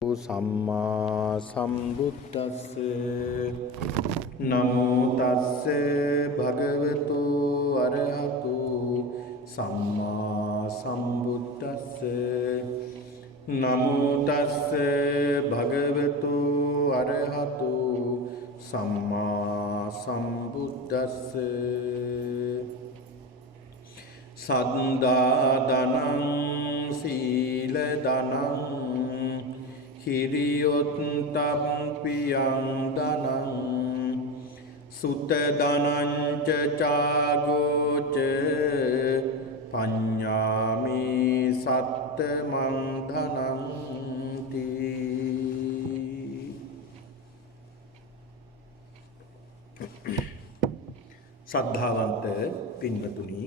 සම්මා සම්බුද්දස්ස නමෝ තස්ස භගවතු අරහතු සම්මා සම්බුද්දස්ස නමෝ තස්ස භගවතු අරහතු සම්මා සම්බුද්දස්ස සද්දාදනං සීල දනං හිරියොත්තම්පියං දනං සුත දනං ච චාගෝච පඤ්ඤාමි සත්තමං ධනං තී. ශ්‍රද්ධාවන්ත පින්වතුනි,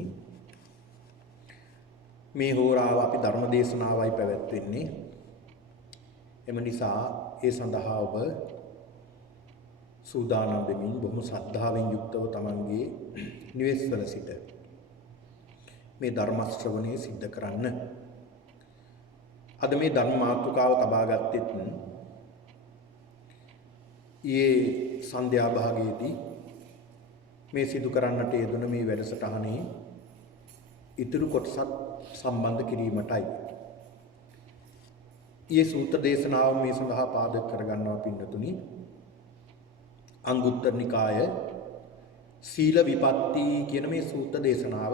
මේ හෝරාව අපි ධර්ම දේශනාවයි පැවැත්වෙන්නේ. එම නිසා ඒ සඳහා ඔබ සූදානම් වෙමින් බොහොම ශ්‍රද්ධාවෙන් යුක්තව තමන්ගේ නිවෙස්වල සිට මේ ධර්ම ශ්‍රවණය සිද්ධ කරන්න. අද මේ ධර්ම මාතෘකාව තබා ගත්තෙත් ඊයේ සන්ධ්‍යා භාගයේදී මේ සිදු කරන්නට යෙදුන මේ වැඩසටහනේ ඉතුරු කොටසක් සම්බන්ධ කිරීමටයි. ඊයේ සූත්‍ර දේශනාව මේ සඳහා පාදක කරගන්නවා පින්නතුනි. අංගුත්තර නිකාය සීල විපත්ති කියන මේ සූත්‍ර දේශනාව.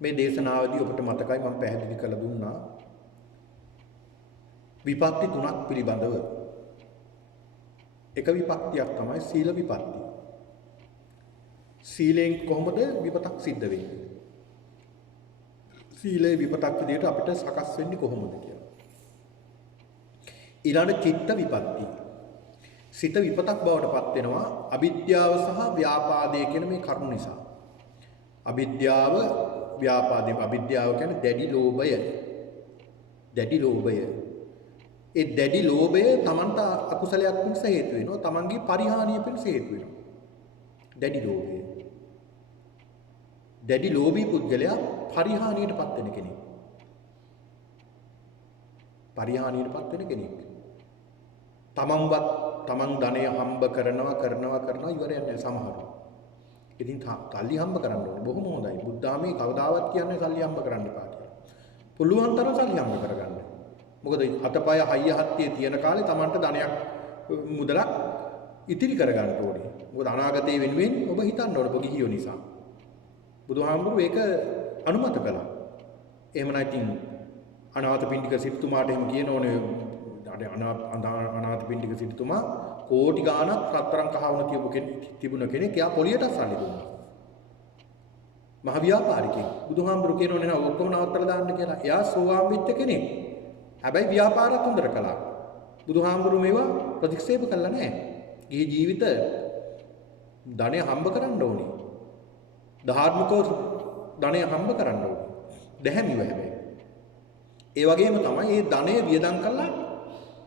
මේ දේශනාවදී ඔබට මතකයි මම පැහැදිලි කළ දුන්නා විපත්ති තුනක් පිළිබඳව. එක විපත්තියක් තමයි සීල විපත්ති. සීලෙන් කොහොමද විපතක් සිද්ධ වෙන්නේ? සීලේ විපතක් විදිහට අපිට සකස් වෙන්නේ කොහොමද කියලා. ඊළඟ චිත්ත විපත්ති. සිත විපතක් බවට පත් වෙනවා අවිද්‍යාව සහ ව්‍යාපාදය කියන මේ කරුණු නිසා. අවිද්‍යාව ව්‍යාපාදය. අවිද්‍යාව කියන්නේ දැඩි ලෝභය. දැඩි ලෝභය. ඒ දැඩි ලෝභය Tamanta අකුසලයක් පිණිස හේතු වෙනවා. Tamanගේ පරිහානිය පිණිස හේතු වෙනවා. දැඩි ලෝභය. දැඩි ලෝභී පුද්ගලයා පරිහානියටපත් වෙන කෙනෙක්. පරිහානියටපත් වෙන කෙනෙක්. තමන් ධනය හම්බ කරනවා ඉවරයක් නැහැ සමහරව. ඉතින් සල්ලි හම්බ කරන්න ඕනේ. බොහොම හොඳයි. බුද්ධාමේ කවදාවත් කියන්නේ සල්ලි හම්බ කරන්න එපා කියලා. පුළුවන් තරම් සල්ලි හම්බ කරගන්න. මොකද අතපය හයිය හත්තියේ තියෙන කාලේ තමන්ට ධනයක් මුදලක් ඉතිරි කරගන්න ඕනේ. මොකද අනාගතයේ වෙනුවෙන් ඔබ හිතන්න ඕනේ ඔබ ගිහියෝ නිසා. බුදුහාමුදුරුවෝ ඒක අනුමත කළා. එහෙම නැත්නම් අනාථපිණ්ඩික සිටුමාට එහෙම කියනෝනේ අනාථපිණ්ඩික සිටුමා කෝටි ගාණක් රත්තරන් කහවණු තිබුණ කෙනෙක්. එයා පොලියට සල්ලි දුන්නා. මහ ව්‍යාපාරිකයෙක්. බුදුහාමුදුරුවෝ කියනෝනේ නෑ ඔක්කොම නවත්තලා දාන්න කියලා. එයා සෝවාන් වෙච්ච කෙනෙක්. හැබැයි ව්‍යාපාරات හොඳට කළා. බුදුහාමුදුරුවෝ මේවා ප්‍රතික්ෂේප කළා නෑ. ගිහි ජීවිත ධනය හම්බ කරන්න ඕනේ. ධාර්මිකව ධනය හම්බ කරන්න ඕනේ. දැහැමිව හැබැයි. ඒ වගේම තමයි මේ ධනය වියදම් කරලා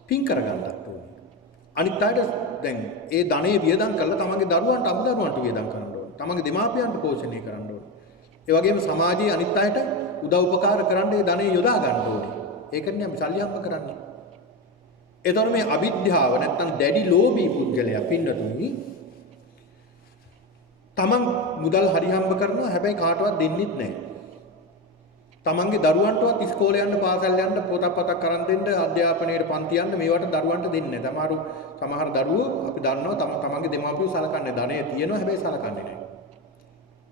පින් කරගන්නත් ඕනේ. අනිත් අයට දැන් ඒ ධනය වියදම් කරලා තමන්ගේ දරුවන්ට අමුදරුවන්ට වියදම් කරන්න ඕනේ. තමන්ගේ දෙමාපියන්ට පෝෂණය කරන්න ඕනේ. ඒ වගේම සමාජයේ අනිත් අයට උදව් උපකාර කරන්න ඒ ධනය යොදා ගන්න ඕනේ. ඒකනේ අපි සල්ලි හම්බ කරන්නේ. ඒතකොට මේ අවිද්‍යාව නැත්තම් දැඩි ලෝභී පුද්ගලයා පින්නතුනි තමන් මුදල් හරි හම්බ කරනවා හැබැයි කාටවත් දෙන්නෙත් නැහැ. තමන්ගේ දරුවන්ටවත් ඉස්කෝලේ යන්න පාසල් යන්න පොතක් අරන් දෙන්න අධ්‍යාපනයේ පන්ති යන්න මේවට දරුවන්ට දෙන්නේ නැහැ. සමහර දරුවෝ අපි දන්නවා තමන්ගේ දෙමාපියෝ සලකන්නේ ධනය තියෙනවා හැබැයි සලකන්නේ නැහැ.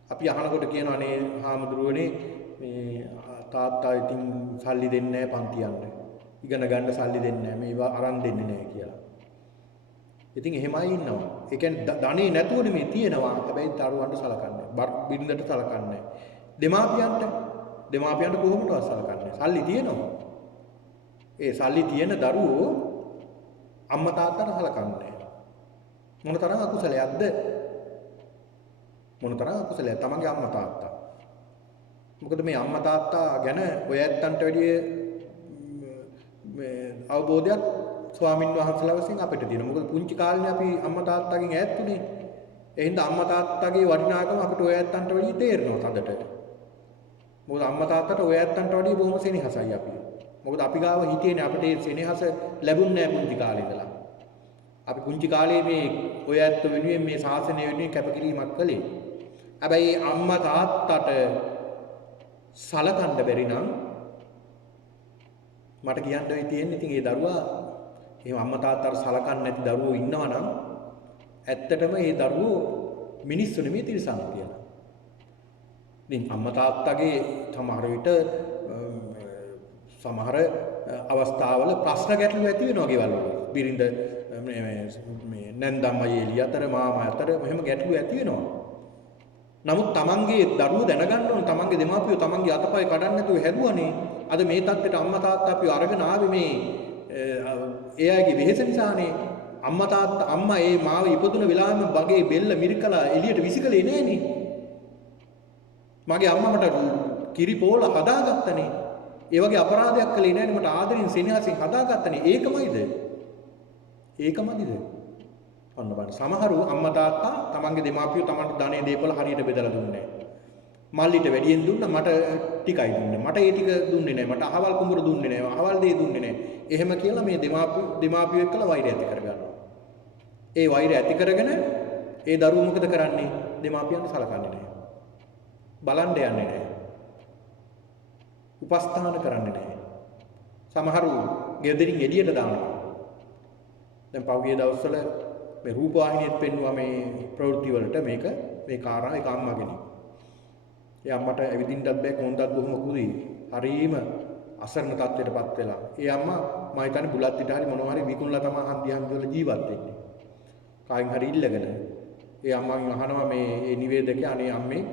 අපි අහනකොට කියනවා අනේ හාමුදුරුවනේ මේ තාත්තා ඉතින් සල්ලි දෙන්නේ නැහැ පන්ති යන්න. ඉගෙන ගන්න සල්ලි දෙන්නේ නැහැ. මේවා අරන් දෙන්නේ නැහැ කියලා. ඉතින් එහෙමයි ඉන්නවා. ඒ කියන්නේ ධනෙ නැතුව නෙමෙයි තියෙනවා. හැබැයි දරුවන්ට සලකන්නේ නැහැ. බිරිඳට සලකන්නේ නැහැ. දෙමාපියන්ට කොහොමදවත් සලකන්නේ? සල්ලි තියෙනවා. ඒ සල්ලි තියෙන දරුවෝ අම්මා තාත්තට සලකන්නේ නැහැ. මොනතරම් අකුසලයක්ද? මොනතරම් අකුසලයක් තමන්ගේ අම්මා තාත්තා. මොකද මේ අම්මා තාත්තා ගැන ඔය ඇත්තන්ට වැඩිය මේ අවබෝධයක් ස්වාමින් වහන්සේලා වශයෙන් අපිට තියෙනවා. මොකද පුංචි කාලේ අපි අම්මා තාත්තාගෙන් ඈත් වුණේ. ඒ හින්දා අම්මා තාත්තගේ වටිනාකම අපිට ඔය ඇත්තන්ට වැඩිය තේරෙනවා තදට. මොකද අම්මා තාත්තට ඔය ඇත්තන්ට වඩා බොහොම සෙනෙහසයි අපි. මොකද අපි ගාව හිතේනේ අපිට ඒ සෙනෙහස ලැබුණේ නැහැ පුංචි කාලේ ඉඳලා. අපි පුංචි කාලේ මේ ඔය ඇත්ත වෙනුවෙන් මේ ශාසනය වෙනුවෙන් කැපකිරීමක් කළේ. හැබැයි අම්මා තාත්තට සලකන්න බැරි නම් මට කියන්න වෙයි තියෙන්නේ ඉතින් ඒ දරුවා එහෙම අම්මා තාත්තට සලකන්නේ නැති දරුවෝ ඉන්නවා නම් ඇත්තටම ඒ දරුවෝ මිනිස්සු නෙමෙයි තිරිසන් කියලා. ඉතින් අම්මා තාත්තගේ සමහර විට සමහර අවස්ථාවල ප්‍රශ්න ගැටලු ඇති වෙනවා ගෙවල් වල. බිරිඳ මේ නැන්දම් අයියලි අතර මාමා අතර මෙහෙම ගැටලු ඇති වෙනවා. නමුත් තමන්ගේ දරුවෝ දැනගන්න ඕන තමන්ගේ දෙමාපියෝ තමන්ගේ අතපය කඩන්න නැතුව හැදුවනේ. අද මේ තත්ත්වයට අම්මා තාත්තා අපිව අරගෙන ආවේ මේ එයාගේ වෙහෙස නිසානේ. අම්මා තාත්තා අම්මා ඒ මාව ඉපදුන වෙලාවෙම බගේ බෙල්ල මිරිකලා එළියට විසිකලේ නෑනේ. මගේ අම්මා මට කිරි පොල හදාගත්තනේ. ඒ වගේ අපරාධයක් කළේ නෑනේ මට ආදරෙන් සෙනෙහසින් හදාගත්තනේ. ඒකමයිද? ඒකමදිද? අන්න බලන්න. සමහරු අම්මා තාත්තා තමන්ගේ දෙමාපියෝ තමන්ට ධනෙ දීපල හරියට බෙදලා දුන්නේ නෑ. මල්ලිට වැඩියෙන් දුන්නා මට ටිකයි දුන්නේ. මට ඒ ටික දුන්නේ නෑ. මට අහවල් කුඹුර දුන්නේ නෑ. අහවල් දේ දුන්නේ නෑ. එහෙම කියලා මේ දෙමාපියෝ එක්කලා වෛරය ඇති කරගන්නවා. ඒ වෛරය ඇති කරගෙන ඒ දරුවෝ මොකද කරන්නේ? දෙමාපියන්ට සලකන්නේ නෑ. බලන්න යන්නේ නෑ. උපස්ථාන කරන්නේ නෑ. සමහරු ගෙදරින් එළියට දානවා. දැන් පහුගිය දවස්වල මේ රූපවාහිනියත් පෙන්වුවා මේ ප්‍රවෘත්ති වලට මේ කාරණා ඒක අම්මාගෙන. ඒ අම්මට ඇවිදින්නත් බෑ කොන්දත් බොහොම කුරි. හරීම අසරණ තත්ත්වයටපත් වෙලා. ඒ අම්මා මම හිතන්නේ බුලත් පිට හරි මොනවා හරි විකුණලා තමයි හන්දියන් වල ජීවත් වෙන්නේ. කායින් හරි ඉල්ලගෙන. ඒ අම්මාගෙන් අහනවා මේ නිවේදකයා අනේ අම්මේ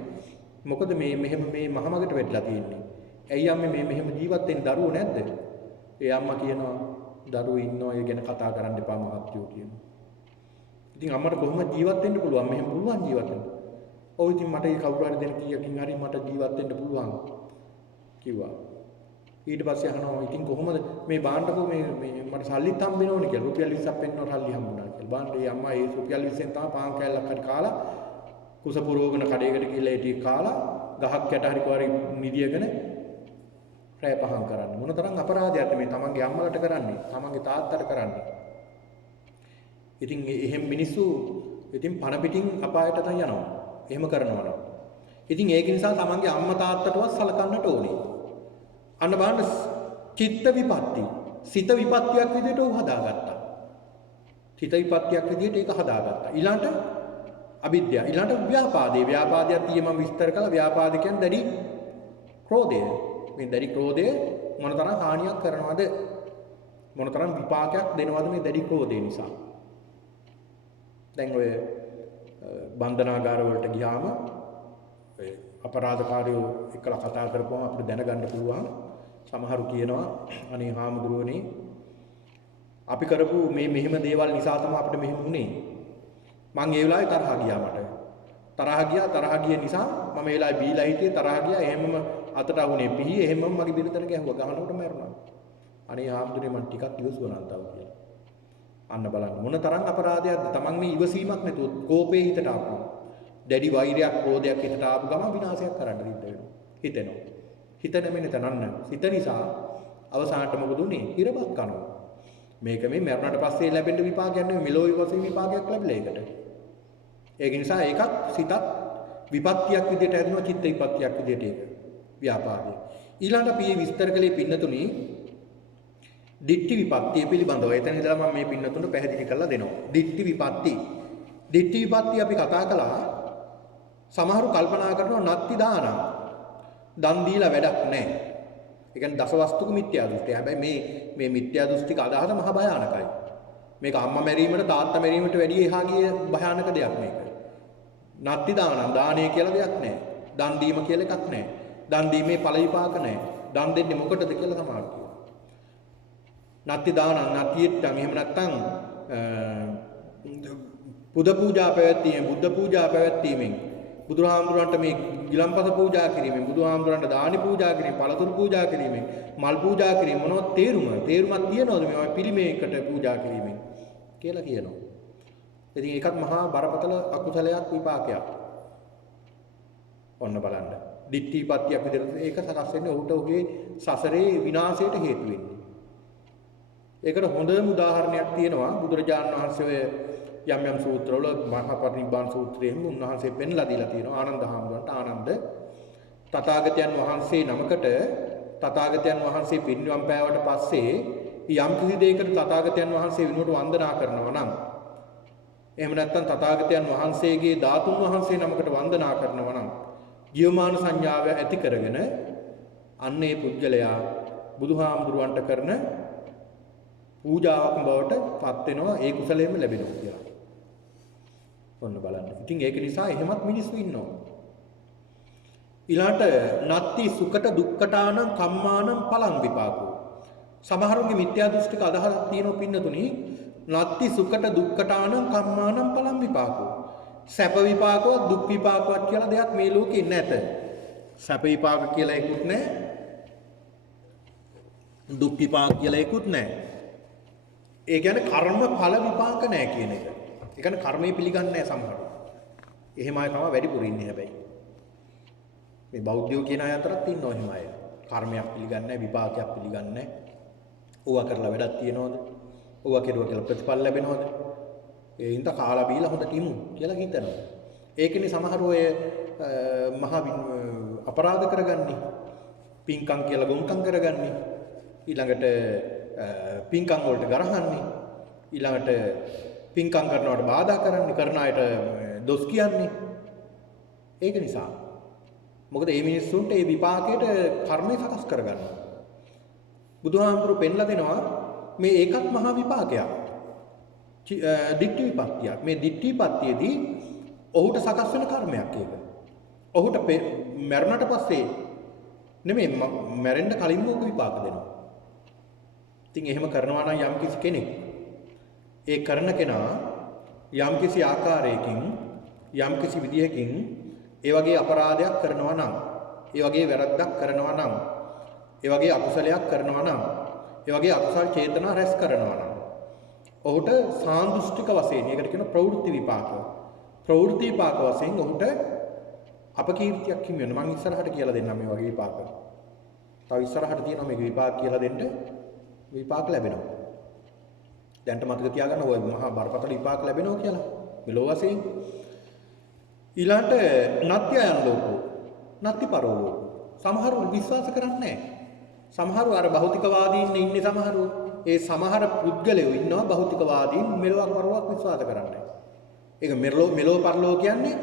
මොකද මෙහෙම මේ මහමගට වැටලා තියෙන්නේ. ඇයි අම්මේ මෙහෙම ජීවත් වෙන්න දරුවෝ නැද්ද? ඒ අම්මා කියනවා දරුවෝ ඉන්නවා ඒ ගැන කතා කරන්න එපා මහත්තයෝ කියනවා. ඉතින් අම්මට කොහොමද ජීවත් වෙන්න පුළුවන්? මෙහෙම පුළුවන් ජීවත් වෙන්න. ඔව් ඉතින් මට ඒ කවුරු හරි දෙන කීයකින් හරි මට ජීවත් වෙන්න පුළුවන් කිව්වා. ඊට පස්සේ අහනවා ඉතින් කොහොමද මේ බාන්නකෝ මේ මට සල්ලිත් හම්බ වෙනවනේ කියලා. රුපියල් 20ක් පෙන්නනවා සල්ලි හම්බුණා කියලා. බාන්න ඒ අම්මා ඒ රුපියල් 20ෙන් තමයි පාන් කෑල්ලක් හරි කාලා කුස පුරවගෙන කඩේකට ගිහලා ඒ ටික කාලා ගහක් යට හරි කොහරි නිදියගෙන රැය පහන් කරන්නේ. මොනතරම් අපරාධයක්ද මේ තමන්ගේ අම්මලට කරන්නේ, තමන්ගේ තාත්තට කරන්නේ. ඉතින් එහෙම මිනිස්සු ඉතින් පණ පිටින් අපායට තමයි යනවා. එහෙම කරනවා නම්. ඉතින් ඒක නිසා තමන්ගේ අම්මා තාත්තටවත් සලකන්නට ඕනේ. අන්න බලන්න චිත්ත විපatti, සිත විපත්තියක් විදිහට උ හදාගත්තා. චිත්ත විපත්තියක් විදිහට ඒක හදාගත්තා. ඊළඟට අවිද්‍යාව, ඊළඟට ව්‍යාපාදේ. ව්‍යාපාදයක් තියේ මම විස්තර කළා. ව්‍යාපාද කියන්නේ දැඩි ක්‍රෝධය. මේ දැඩි ක්‍රෝධය මොනතරම් හානියක් කරනවද? මොනතරම් විපාකයක් දෙනවද මේ දැඩි ක්‍රෝධය නිසා? දැන් ඔය බන්ධනාගාර වලට ගියාම ඔය අපරාධකාරයෝ එක්කලා කතා කරපුවම අපිට දැනගන්න පුළුවන්. සමහරු කියනවා අනේ හාමුදුරුවනේ අපි කරපු මෙහෙම දේවල් නිසා තමයි අපිට මෙහෙම වුනේ. මං ඒ වෙලාවේ තරහ ගියා මට. තරහ ගිය නිසා මම ඒ වෙලාවේ බීලා හිටියේ තරහ ගියා. එහෙමම අතට වුනේ පිහි. එහෙමම මගේ බිරිඳට ගැහුවා. ගහනකොට මැරුණා. අනේ හාමුදුරුවනේ මං ටිකක් ඉවසුවා නම් තව කියලා. අන්න බලන්න මොන තරම් අපරාධයක්ද. තමන් මේ ඉවසීමක් නැතුව කෝපේ හිතට ආපු. දැඩි වෛරයක්, ක්‍රෝධයක් හිතට ආපු ගමන් විනාශයක් කරන්න වෙනවා. හිතෙනවා. හිත නැමෙන්න තනන්න. හිත නිසා අවසානට මොකද උනේ? ඉරපත් කරනවා. මේක මේ මරණයට පස්සේ ලැබෙන විපාකයක් නෙවෙයි මෙලෝ විපස්සේ විපාකයක් ලැබිලා ඒකට. ඒක නිසා ඒකත් සිතත් විපත්තියක් විදිහට හැදෙනවා චිත්ත විපත්තියක් විදිහට ඒක. ව්‍යාපාදේ. ඊළඟට අපි මේ විස්තර කළේ පින්නතුණි දිට්ඨි විපත්තිය පිළිබඳව. එතන ඉඳලා මම මේ පින්නතුන්ට පැහැදිලි කරලා දෙනවා. දිට්ඨි විපත්ති. දිට්ඨි විපත්තිය අපි කතා කළා. සමහරු කල්පනා කරනවා නත්ති දාන. දන් දීලා වැඩක් නැහැ. ඒ කියන්නේ දසවස්තුක මිත්‍යා දෘෂ්ටිය. හැබැයි මේ මිත්‍යා දෘෂ්ටික අදහස මහ භයානකයි. මේක අම්මා මැරීමට තාත්තා මැරීමට වැඩිය එහා ගිය භයානක දෙයක් මේක. නත්ති දාන දානය කියලා දෙයක් නැහැ. දන් දීම කියලා එකක් නැහැ. දන් දීමේ ඵල විපාක නැහැ. දන් දෙන්නේ මොකටද කියලා තමයි කියනවා. නත්ති දාන නත්තියෙන් එහෙම නැත්නම් බුද්ධ පූජා පැවැත්වීමෙන් බුද්ධ පූජා පැවැත්වීමෙන් බුදුහාමුදුරන්ට මේ ගිලම්පස පූජා කිරීමෙන් බුදුහාමුදුරන්ට දානි පූජා කිරීමෙන් පළතුරු පූජා කිරීමෙන් මල් පූජා කිරීම මොනවද තේරුමක් තියනවද මේ පිළිමයකට පූජා කිරීමෙන් කියලා කියනවා. ඉතින් ඒකත් මහා බරපතල අකුසලයක් විපාකයක්. ඔන්න බලන්න. දිට්ඨිපත්තියක් විදිහට ඒක සකස් වෙන්නේ ඔහුට ඔහුගේ සසරේ විනාශයට හේතු වෙන්නේ. ඒකට හොඳම උදාහරණයක් තියෙනවා බුදුරජාණන් වහන්සේ යම් යම් සූත්‍රවල මහා පරිනිබ්බාන සූත්‍රයෙන් උන්වහන්සේ පෙන්ලා දීලා තියෙනවා ආනන්ද හාමුදුරන්ට ආනන්ද තථාගතයන් වහන්සේ නමකට තථාගතයන් වහන්සේ පිරිනිවන් පෑවට පස්සේ යම් කිසි දෙයකට තථාගතයන් වහන්සේ වෙනුවට වන්දනා කරනවා නම් එහෙම නැත්නම් තථාගතයන් වහන්සේගේ ධාතුන් වහන්සේ නමකට වන්දනා කරනවා නම් ජීවමාන සංඥාව ඇති කරගෙන අන්න ඒ පුජ්‍යලයා බුදුහාමුදුරුවන්ට කරන පූජාවක් බවට පත් වෙනවා ඒ කුසලයෙන්ම ලැබෙනවා කියලා. ඔන්න බලන්න. ඉතින් ඒක නිසා එහෙමත් මිනිස්සු ඉන්නවා. ඊළාට නත්ති සුකට දුක්කටානම් කම්මානම් පලං විපාකෝ. සමහරුන්ගේ මිත්‍යා දෘෂ්ටික අදහසක් තියෙනවා පින්නතුනි. නත්ති සුකට දුක්කටානම් කම්මානම් පලං විපාකෝ. සැප විපාකවත් දුක් විපාකවත් කියලා දෙයක් මේ ලෝකේ නැත. සැප විපාක කියලා එකකුත් නැහැ. දුක් විපාක කියලා එකකුත් නැහැ. ඒ කියන්නේ කර්ම ඵල විපාක නැහැ කියන එක. ඒ කියන්නේ කර්මය පිළිගන්නේ නැහැ සමහරව. එහෙම අය තමයි වැඩිපුර ඉන්නේ හැබැයි. මේ බෞද්ධයෝ කියන අය අතරත් ඉන්නවා එහෙම අය. කර්මයක් පිළිගන්නේ නැහැ, විපාකයක් පිළිගන්නේ නැහැ. ඕවා කරලා වැඩක් තියනවද? ඕවා කෙරුවා කියලා ප්‍රතිඵල ලැබෙනවද? ඒ හින්දා කාලා බීලා හොඳට ඉමු කියලා හිතනවා. ඒකනේ සමහර අය මහා අපරාධ කරගන්නේ. පින්කම් කියලා ගොංකම් කරගන්නේ. ඊළඟට පින්කම් වලට ගරහන්නේ. ඊළඟට පින්කම් කරනවට බාධා කරන්නේ, කරන අයට දොස් කියන්නේ. ඒක නිසා. මොකද මේ මිනිස්සුන්ට මේ විපාකයට කර්මය සකස් කරගන්නවා. බුදුහාමුදුරු පෙන්ලා දෙනවා මේ ඒකත් මහා විපාකයක්. දිට්ඨි විපත්තියක්. මේ දිට්ඨි විපත්තියේදී ඔහුට සකස් වෙන කර්මයක් ඒක. ඔහුට මරණට පස්සේ නෙමෙයි මැරෙන්න කලින්ම ඔහු විපාක දෙනවා. ඉතින් එහෙම කරනවා නම් යම් කිසි කෙනෙක් ඒ කරන කෙනා යම් කිසි ආකාරයකින් යම් කිසි විදියකින් ඒ වගේ අපරාධයක් කරනවා නම් ඒ වගේ වැරද්දක් කරනවා නම් ඒ වගේ අකුසලයක් කරනවා නම් ඒ වගේ අකුසල් චේතනා රැස් කරනවා නම් ඔහුට සාන්දෘෂ්ටික වශයෙන් ඒකට කියන ප්‍රවෘත්ති විපාක ප්‍රවෘත්ති විපාක වශයෙන් ඔහුට අපකීර්තියක් හිමි වෙනවා. මම ඉස්සරහට කියලා දෙන්නම් මේ වගේ විපාක. තව ඉස්සරහට තියෙනවා මේක විපාක කියලා දෙන්න විපාක ලැබෙනවා. දැන්ට මතක තියාගන්න ඔය මහා බරපතල විපාක ලැබෙනවා කියලා. මෙලෝ වශයෙන් ඊළාට නත්‍යයන් ලෝකෝ නත්ති පරලෝකෝ. සමහරව විශ්වාස කරන්නේ නැහැ. සමහරව අර භෞතිකවාදීන් ඉන්නේ සමහරව. ඒ සමහර පුද්ගලයෝ ඉන්නවා භෞතිකවාදීන් මෙලොවක් පරලොවක් විශ්වාස කරන්නේ නැහැ. ඒක මෙලෝ පරලෝ කියන්නේ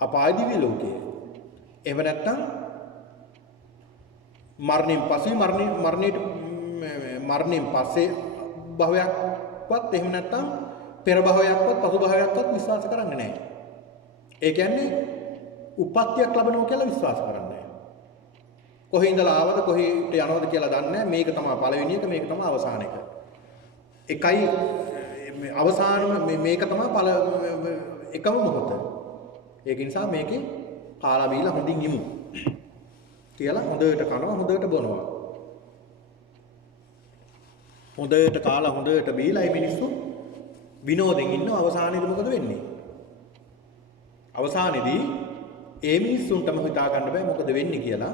අපාය දිව්‍ය ලෝකයේ. එහෙම නැත්නම් මරණයෙන් පස්සේ මරණයෙන් පස්සේ භවයක්වත් එහෙම නැත්නම් පෙර භවයක්වත් පසු භවයක්වත් විශ්වාස කරන්නේ නැහැ. ඒ කියන්නේ උප්පත්තියක් ලැබෙනවා කියලා විශ්වාස කරන්නේ නැහැ. කොහේ ඉඳලා ආවද කොහෙට යනවද කියලා දන්නේ නැහැ. මේක තමයි පළවෙනි එක, මේක තමයි අවසාන එක. එකයි අවසානම මේක තමයි එකම මොහොත. ඒක නිසා මේකේ කාලා බීලා හොඳින් ඉමු. කියලා හොඳට කනවා හොඳට බොනවා. හොඳට කාලා හොඳට බීලා මේ මිනිස්සු විනෝදෙන් ඉන්න අවසානයේදී මොකද වෙන්නේ? අවසානයේදී ඒ මිනිස්සුන්ටම හිතා ගන්න බෑ මොකද වෙන්නේ කියලා.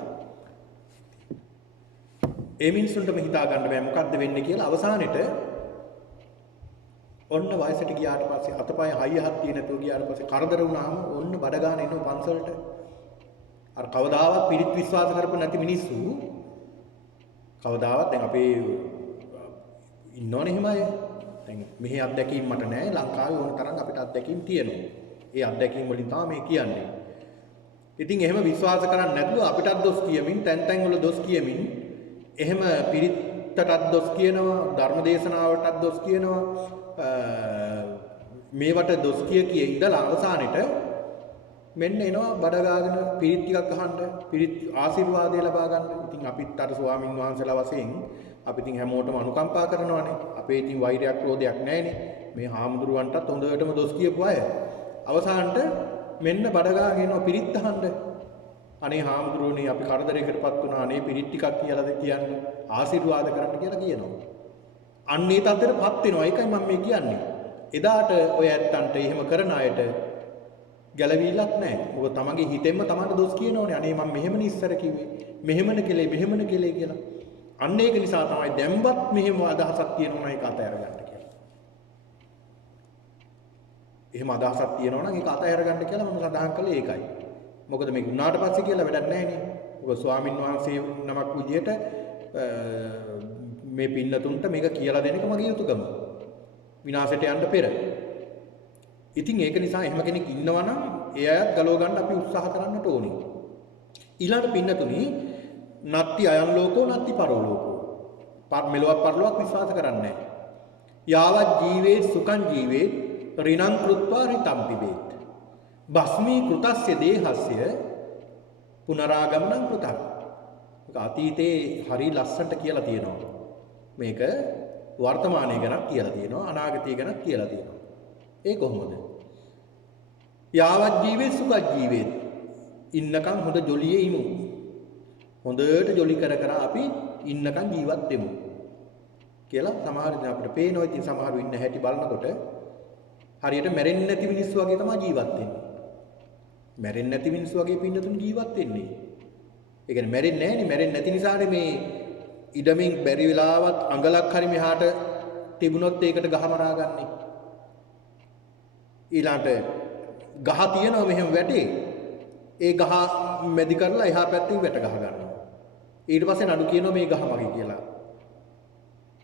ඒ මිනිස්සුන්ටම හිතා ගන්න බෑ මොකද්ද වෙන්නේ කියලා අවසානෙට ඔන්න වයසට ගියාට පස්සේ අතපය හයියහක් තියෙන නැතුව ගියාට පස්සේ කරදර වුණාම ඔන්න බඩ ගන්න එනවා පන්සලට. අර කවදාවත් පිරිත් විශ්වාස කරපු නැති මිනිස්සු කවදාවත් දැන් අපේ ඉන්නවනේ එහෙම අය. දැන් මෙහි අත්දැකීම් මට නැහැ. ලංකාවේ ඕන තරම් අපිට අත්දැකීම් තියෙනවා. ඒ අත්දැකීම් වලින් තමයි මේ කියන්නේ. ඉතින් එහෙම විශ්වාස කරන්නේ නැතුව අපිටත් දොස් කියමින් තැන් වල දොස් කියමින් එහෙම පිරිත්තටත් දොස් කියනවා, ධර්මදේශනාවටත් දොස් කියනවා. මේවට දොස් කිය ඉඳලා අවසානෙට මෙන්න එනවා බඩ ගාගෙන පිරිත් ටිකක් අහන්න පිරිත් ආශිර්වාදය ලබා ගන්න. ඉතින් අපිත් අර ස්වාමින් වහන්සේලා වශයෙන් අපි ඉතින් හැමෝටම අනුකම්පා කරනවානේ. අපේ ඉතින් වෛරයක් ක්‍රෝධයක් නැහැනේ. මේ හාමුදුරුවන්ටත් හොඳටම දොස් කියපු අය. අවසානට මෙන්න බඩ ගාගෙන එනවා පිරිත් අහන්න. අනේ හාමුදුරුවනේ අපි කරදරයකටපත් වුණා. අනේ පිරිත් ටිකක් කියලාද කියන්නේ ආශිර්වාද කරන්න කියලා කියනවා. අන්නේ තත්ත්වෙටපත් වෙනවා. ඒකයි මම මේ කියන්නේ. එදාට ඔය ඇත්තන්ට එහෙම කරන අයට ගැළවිලක් නැහැ. මොකද තමන්ගේ හිතෙන්ම තමන්ට දොස් කියනෝනේ. අනේ මම මෙහෙමනේ ඉස්සර කිව්වේ. මෙහෙමන කෙලේ කියලා. අන්න ඒක නිසා තමයි දැම්වත් මෙහෙම අදහසක් තියෙනවා ඒක අතහැර ගන්න කියලා. එහෙම අදහසක් තියෙනවා නම් ඒක අතහැර ගන්න කියලා මම සඳහන් කළේ ඒකයි. මොකද මේක උනාට පස්සේ කියලා වැඩක් නැහැ නේ. මොකද ස්වාමින් වහන්සේ නමක් විදියට මේ පින්නතුන්ට මේක කියලා දෙන එක මගේ යුතුයකම. විනාශයට යන්න පෙර. ඉතින් ඒක නිසා එහෙම කෙනෙක් ඉන්නවා නම් ඒ අයත් ගලව ගන්න අපි උත්සාහ කරන්නට ඕනේ. ඊළඟ පින්නතුනි නත්ති අයන් ලෝකෝ නත්ති පරලෝකෝ. මෙලොවක් පරලොවක් විශ්වාස කරන්නේ නැහැ. යාවත් ජීවේ සුඛං ජීවේ රිණං කෘත්වා රිතම් පිබේත්. භස්මී කෘතස්ය දේහස්ය පුනරාගමනං කෘතං. ඒක අතීතේ හරි ලස්සනට කියලා තියෙනවා. මේක වර්තමානයේ ගැනත් කියලා තියෙනවා අනාගතය ගැනත් කියලා තියෙනවා. ඒ කොහොමද? යාවත් ජීවේ සුඛ ජීවේ ඉන්නකම් හොඳ ජොලියේ ඉමු. හොඳට ජොලි කර කර අපි ඉන්නකම් ජීවත් වෙමු කියලා සමහර දින අපිට පේනවා. ඉතින් සමහරු ඉන්න හැටි බලනකොට හරියට මැරෙන්නේ නැති මිනිස්සු වගේ තමයි ජීවත් වෙන්නේ. මැරෙන්නේ නැති මිනිස්සු වගේ පින්නතුන් ජීවත් වෙන්නේ. ඒ කියන්නේ මැරෙන්නේ නැහැනේ. මැරෙන්නේ නැති නිසානේ මේ ඉඩමින් බැරි වෙලාවත් අඟලක් හරි මෙහාට තිබුණොත් ඒකට ගහ මරා ගන්නේ. ඊළාට ගහ තියනවා මෙහෙම වැටේ. ඒ ගහ මැදි කරලා එහා පැත්තෙන් වැට ගහ ගන්නවා. ඊට පස්සේ නඩු කියනවා මේ ගහ මගේ කියලා.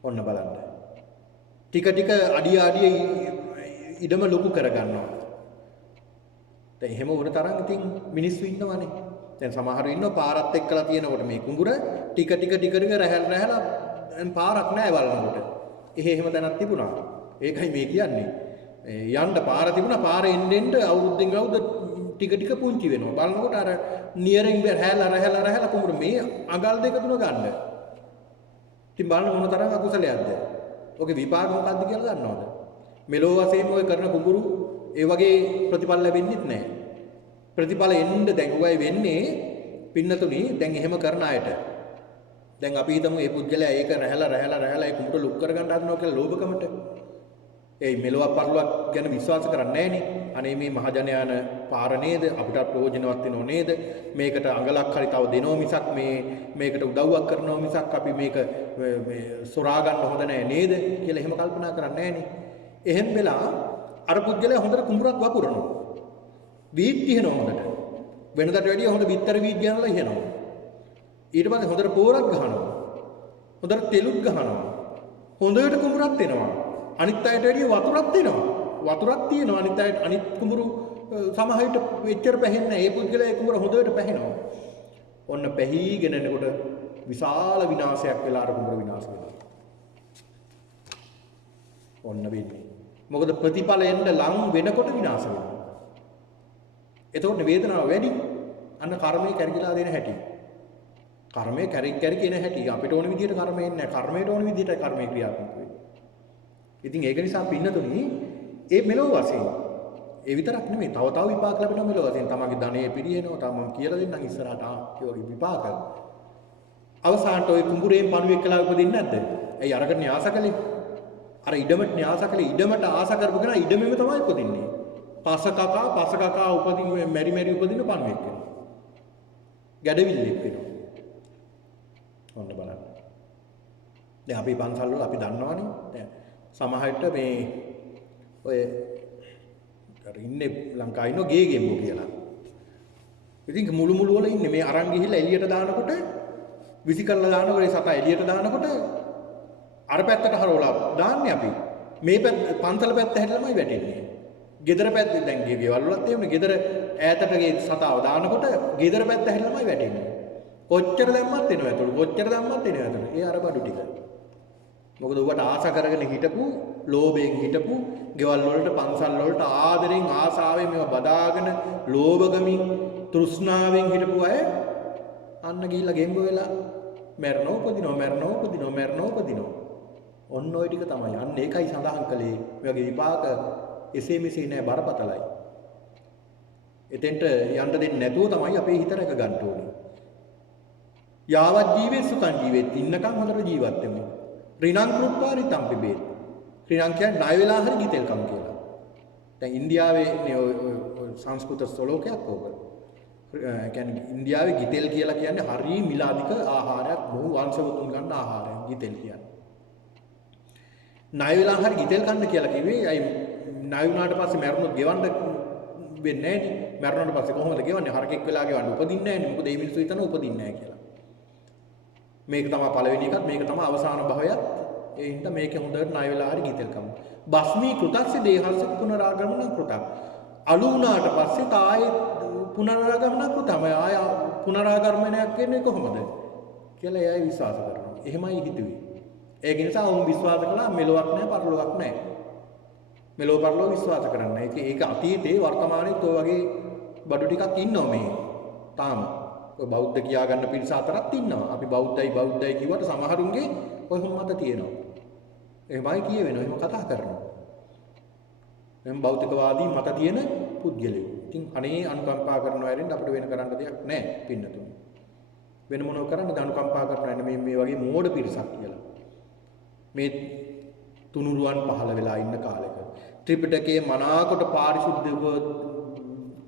ඔන්න බලන්න. ටික ටික අඩිය ඉඩම ලොකු කර ගන්නවා. දැන් එහෙම වුණ තරම් ඉතින් මිනිස්සු ඉන්නවනේ. දැන් සමහරව ඉන්නවා පාරත් එක්කලා තියෙනකොට මේ කුඹුර ටික රැහැලා පාරක් නැහැ බලනකොට. එහෙම තැනක් තිබුණා. ඒකයි මේ කියන්නේ. යන්න පාර තිබුණා පාර එන්න අවුරුද්දෙන් අවුරුද්ද ටික පුංචි වෙනවා. බලනකොට අර නියරින් රැහැලා කුඹුර මේ අඟල් දෙක තුන ගන්න. ඉතින් බලන්න මොන තරම් අකුසලයක්ද? ඔගේ විපාක මොකක්ද කියලා දන්නවද? මෙලෝ වශයෙන් ඔය කරන කුඹුරු ඒ වගේ ප්‍රතිඵල ලැබෙන්නේත් නැහැ. ප්‍රතිඵල එන්න දැන් ඔයයි වෙන්නේ පින්නතුනි දැන් එහෙම කරන අයට. දැන් අපි හිතමු මේ පුද්ගලයා ඒක රැහැලා ඒ කුඹුර ලුක් කරගන්න හදනවා කියලා ලෝභකමට. ඒ මෙලොවක් පරලොවක් ගැන විශ්වාස කරන්නේ නැහනේ. අනේ මේ මහජනයාන පාර නේද අපිට ප්‍රයෝජනවත් වෙනව නේද? මේකට අඟලක් හරි තව දෙනව මිසක් මේකට උදව්වක් කරනව මිසක් අපි මේක මේ සොරා ගන්න හොඳ නැහැ නේද කියලා එහෙම කල්පනා කරන්නේ නැහනේ. එහෙම වෙලා අර පුද්ගලයා හොඳට කුඹුරක් වපුරනවා. වීත් තියනවා හොඳට. වෙනදට වැඩිය හොඳ බිත්තර වීත් ගන්නලා ඉහනවා. ඊට පස්සේ හොඳට පෝරක් ගහනවා. හොඳට තෙලුත් ගහනවා. හොඳට කුඹුරක් දෙනවා. අනිත් අයට වැඩිය වතුරක් දෙනවා. වතුරක් තියෙනවා අනිත් අයට අනිත් කුඹුරු සමහරවිට එච්චර පැහෙන්නේ නැහැ. ඒ පුද්ගලයා ඒ කුඹුර හොඳට පැහෙනවා. ඔන්න පැහිගෙන යනකොට විශාල විනාශයක් වෙලා අර කුඹුර විනාශ වෙනවා. ඔන්න වෙන්නේ. මොකද ප්‍රතිඵල එන්න ලං වෙනකොට විනාශ වෙනවා. එතකොට වේදනාව වැඩි. අන්න කර්මයේ කැරකිලා දෙන හැටි. කර්මයේ කැරකි එන හැටි. අපිට ඕන විදිහට කර්මය එන්නේ නැහැ. කර්මයට ඕන විදිහට කර්මය ක්‍රියාත්මක වෙන්නේ. ඉතින් ඒක නිසා පින්නතුනි ඒ මෙලොව වශයෙන් ඒ විතරක් නෙමෙයි තව විපාක ලැබෙනවා මෙලොව වශයෙන්. තමන්ගේ ධනෙ පිරියෙනවා. තම මම කියලා දෙන්නම් ඉස්සරහට ඒ වගේ විපාක. අවසානට ওই කුඹුරේන් පණුවෙක් කළා උපදින්නේ නැද්ද? ඇයි අරකට න්‍යාස කළේ? අර ඉඩමට න්‍යාස කළේ ඉඩමට ආස කරපු කෙනා ඉඩමෙම තමයි උපදින්නේ. පස කකා උපදින මෙරි උපදින පණුවෙක් වෙනවා. ගැඩවිල්ලෙක් වෙනවා. ඔන්න බලන්න. දැන් අපි පන්සල් වල අපි දන්නවනේ. දැන් සමහරට මේ ඔය ඉන්නේ ලංකාවේ ඉන්න ගේ ගෙම්බෝ කියලා. ඉතින් මුළු වල ඉන්නේ මේ අරන් ගිහිල්ලා එළියට දානකොට විසි කරලා දානකොට ඒ සතා එළියට දානකොට අර පැත්තට හරවලා දාන්නේ අපි. මේ පන්සල පැත්ත හැදලාමයි වැටෙන්නේ. ගෙදර පැත්ත දැන් ගෙවල් වලත් එහෙමනේ. ගෙදර ඈතට ගේ සතාව දානකොට ගෙදර පැත්ත හැදලාමයි වැටෙන්නේ. කොච්චර දැම්මත් එනවා ඇතුළු. කොච්චර දැම්මත් එනවා ඇතුළු. ඒ අර බඩු ටික. මොකද උඹට ආස කරගෙන හිටපු, ලෝභයෙන් හිටපු, ගෙවල් වලට පන්සල් වලට ආදරෙන් ආසාවෙන් මේවා බදාගෙන, ලෝභගමින්, තෘෂ්ණාවෙන් හිටපු අය අන්න ගිහිල්ලා ගෙම්බ වෙලා මැරෙනවා උපදිනවා. ඔන්න ඔය ටික තමයි. අන්න ඒකයි සඳහන් කළේ. මේ වගේ විපාක එසේ මෙසේ නෑ බරපතලයි. එතෙන්ට යන්න දෙන්නේ නැතුව තමයි අපේ හිත රැක ගන්න ඕනේ. යාවත් ජීවේ සුඛං ජීවේ ඉන්නකම් හොඳට ජීවත් වෙමු. රිණං කෘත්වා රිතම් පිබේත්. රිණං කියන්නේ ණය වෙලා හරි ගිතෙල්කම් කියලා. දැන් ඉන්දියාවේ සංස්කෘත ශ්ලෝකයක් ඕක. කියන්නේ ඉන්දියාවේ ගිතෙල් කියලා කියන්නේ හරි මිලාදික ආහාරයක් මොහු වංශවතුන් ගන්න ආහාරයක් ගිතෙල් කියන්නේ. ණය වෙලා හරි ගිතෙල් කන්න කියලා කිව්වේ අයි ණය වුණාට පස්සේ මැරුණොත් ගෙවන්න වෙන්නේ නැහැ නේ. මැරුණාට පස්සේ කොහොමද ගෙවන්නේ? හරකෙක් වෙලා ගෙවන්න උපදින්නේ නැහැ නේ. මොකද මේ මිනිස්සු හිතන උපදින්නේ නැහැ කියලා. මේක තමයි පළවෙනි එකත් මේක තමයි අවසාන භවයත්. ඒ හින්දා මේක හොඳට ණය වෙලා හරි ගිතෙල් කමු. බස්මී කෘතස්ස දේහස්ස පුනරාගමන කෘතක්. අලු වුණාට පස්සේ තායි පුනරාගමන කෘතම ආය පුනරාගමනයක් වෙන්නේ කොහොමද කියලා එයා විශ්වාස කරනවා. එහෙමයි හිතුවේ. ඒක නිසා වුන් විශ්වාස කළා මෙලොවක් නැහැ පරලොවක් නැහැ. මෙලොව පරලොව විශ්වාස කරන්න. ඒක අතීතේ වර්තමානයේත් ඔය වගේ බඩු ටිකක් ඉන්නවා මේ. තාම ඔය බෞද්ධ කියා ගන්න පිරිස අතරත් ඉන්නවා. අපි බෞද්ධයි කිව්වට සමහරුන්ගේ ඔය මත තියෙනවා. එහෙමයි කියවෙනවා. එහෙම කතා කරනවා. දැන් භෞතිකවාදී මත තියෙන පුද්ගලයෝ. ඉතින් අනේ අනුකම්පා කරනවා ඇරෙන්න අපිට වෙන කරන්න දෙයක් නැහැ පින්නතුනි. වෙන මොනව කරන්නද අනුකම්පා කරනවා මේ වගේ මෝඩ පිරිසක් කියලා. මේ තුනුරුවන් පහළ වෙලා ඉන්න කාලෙක ත්‍රිපිටකයේ මනාකොට පාරිශුද්ධව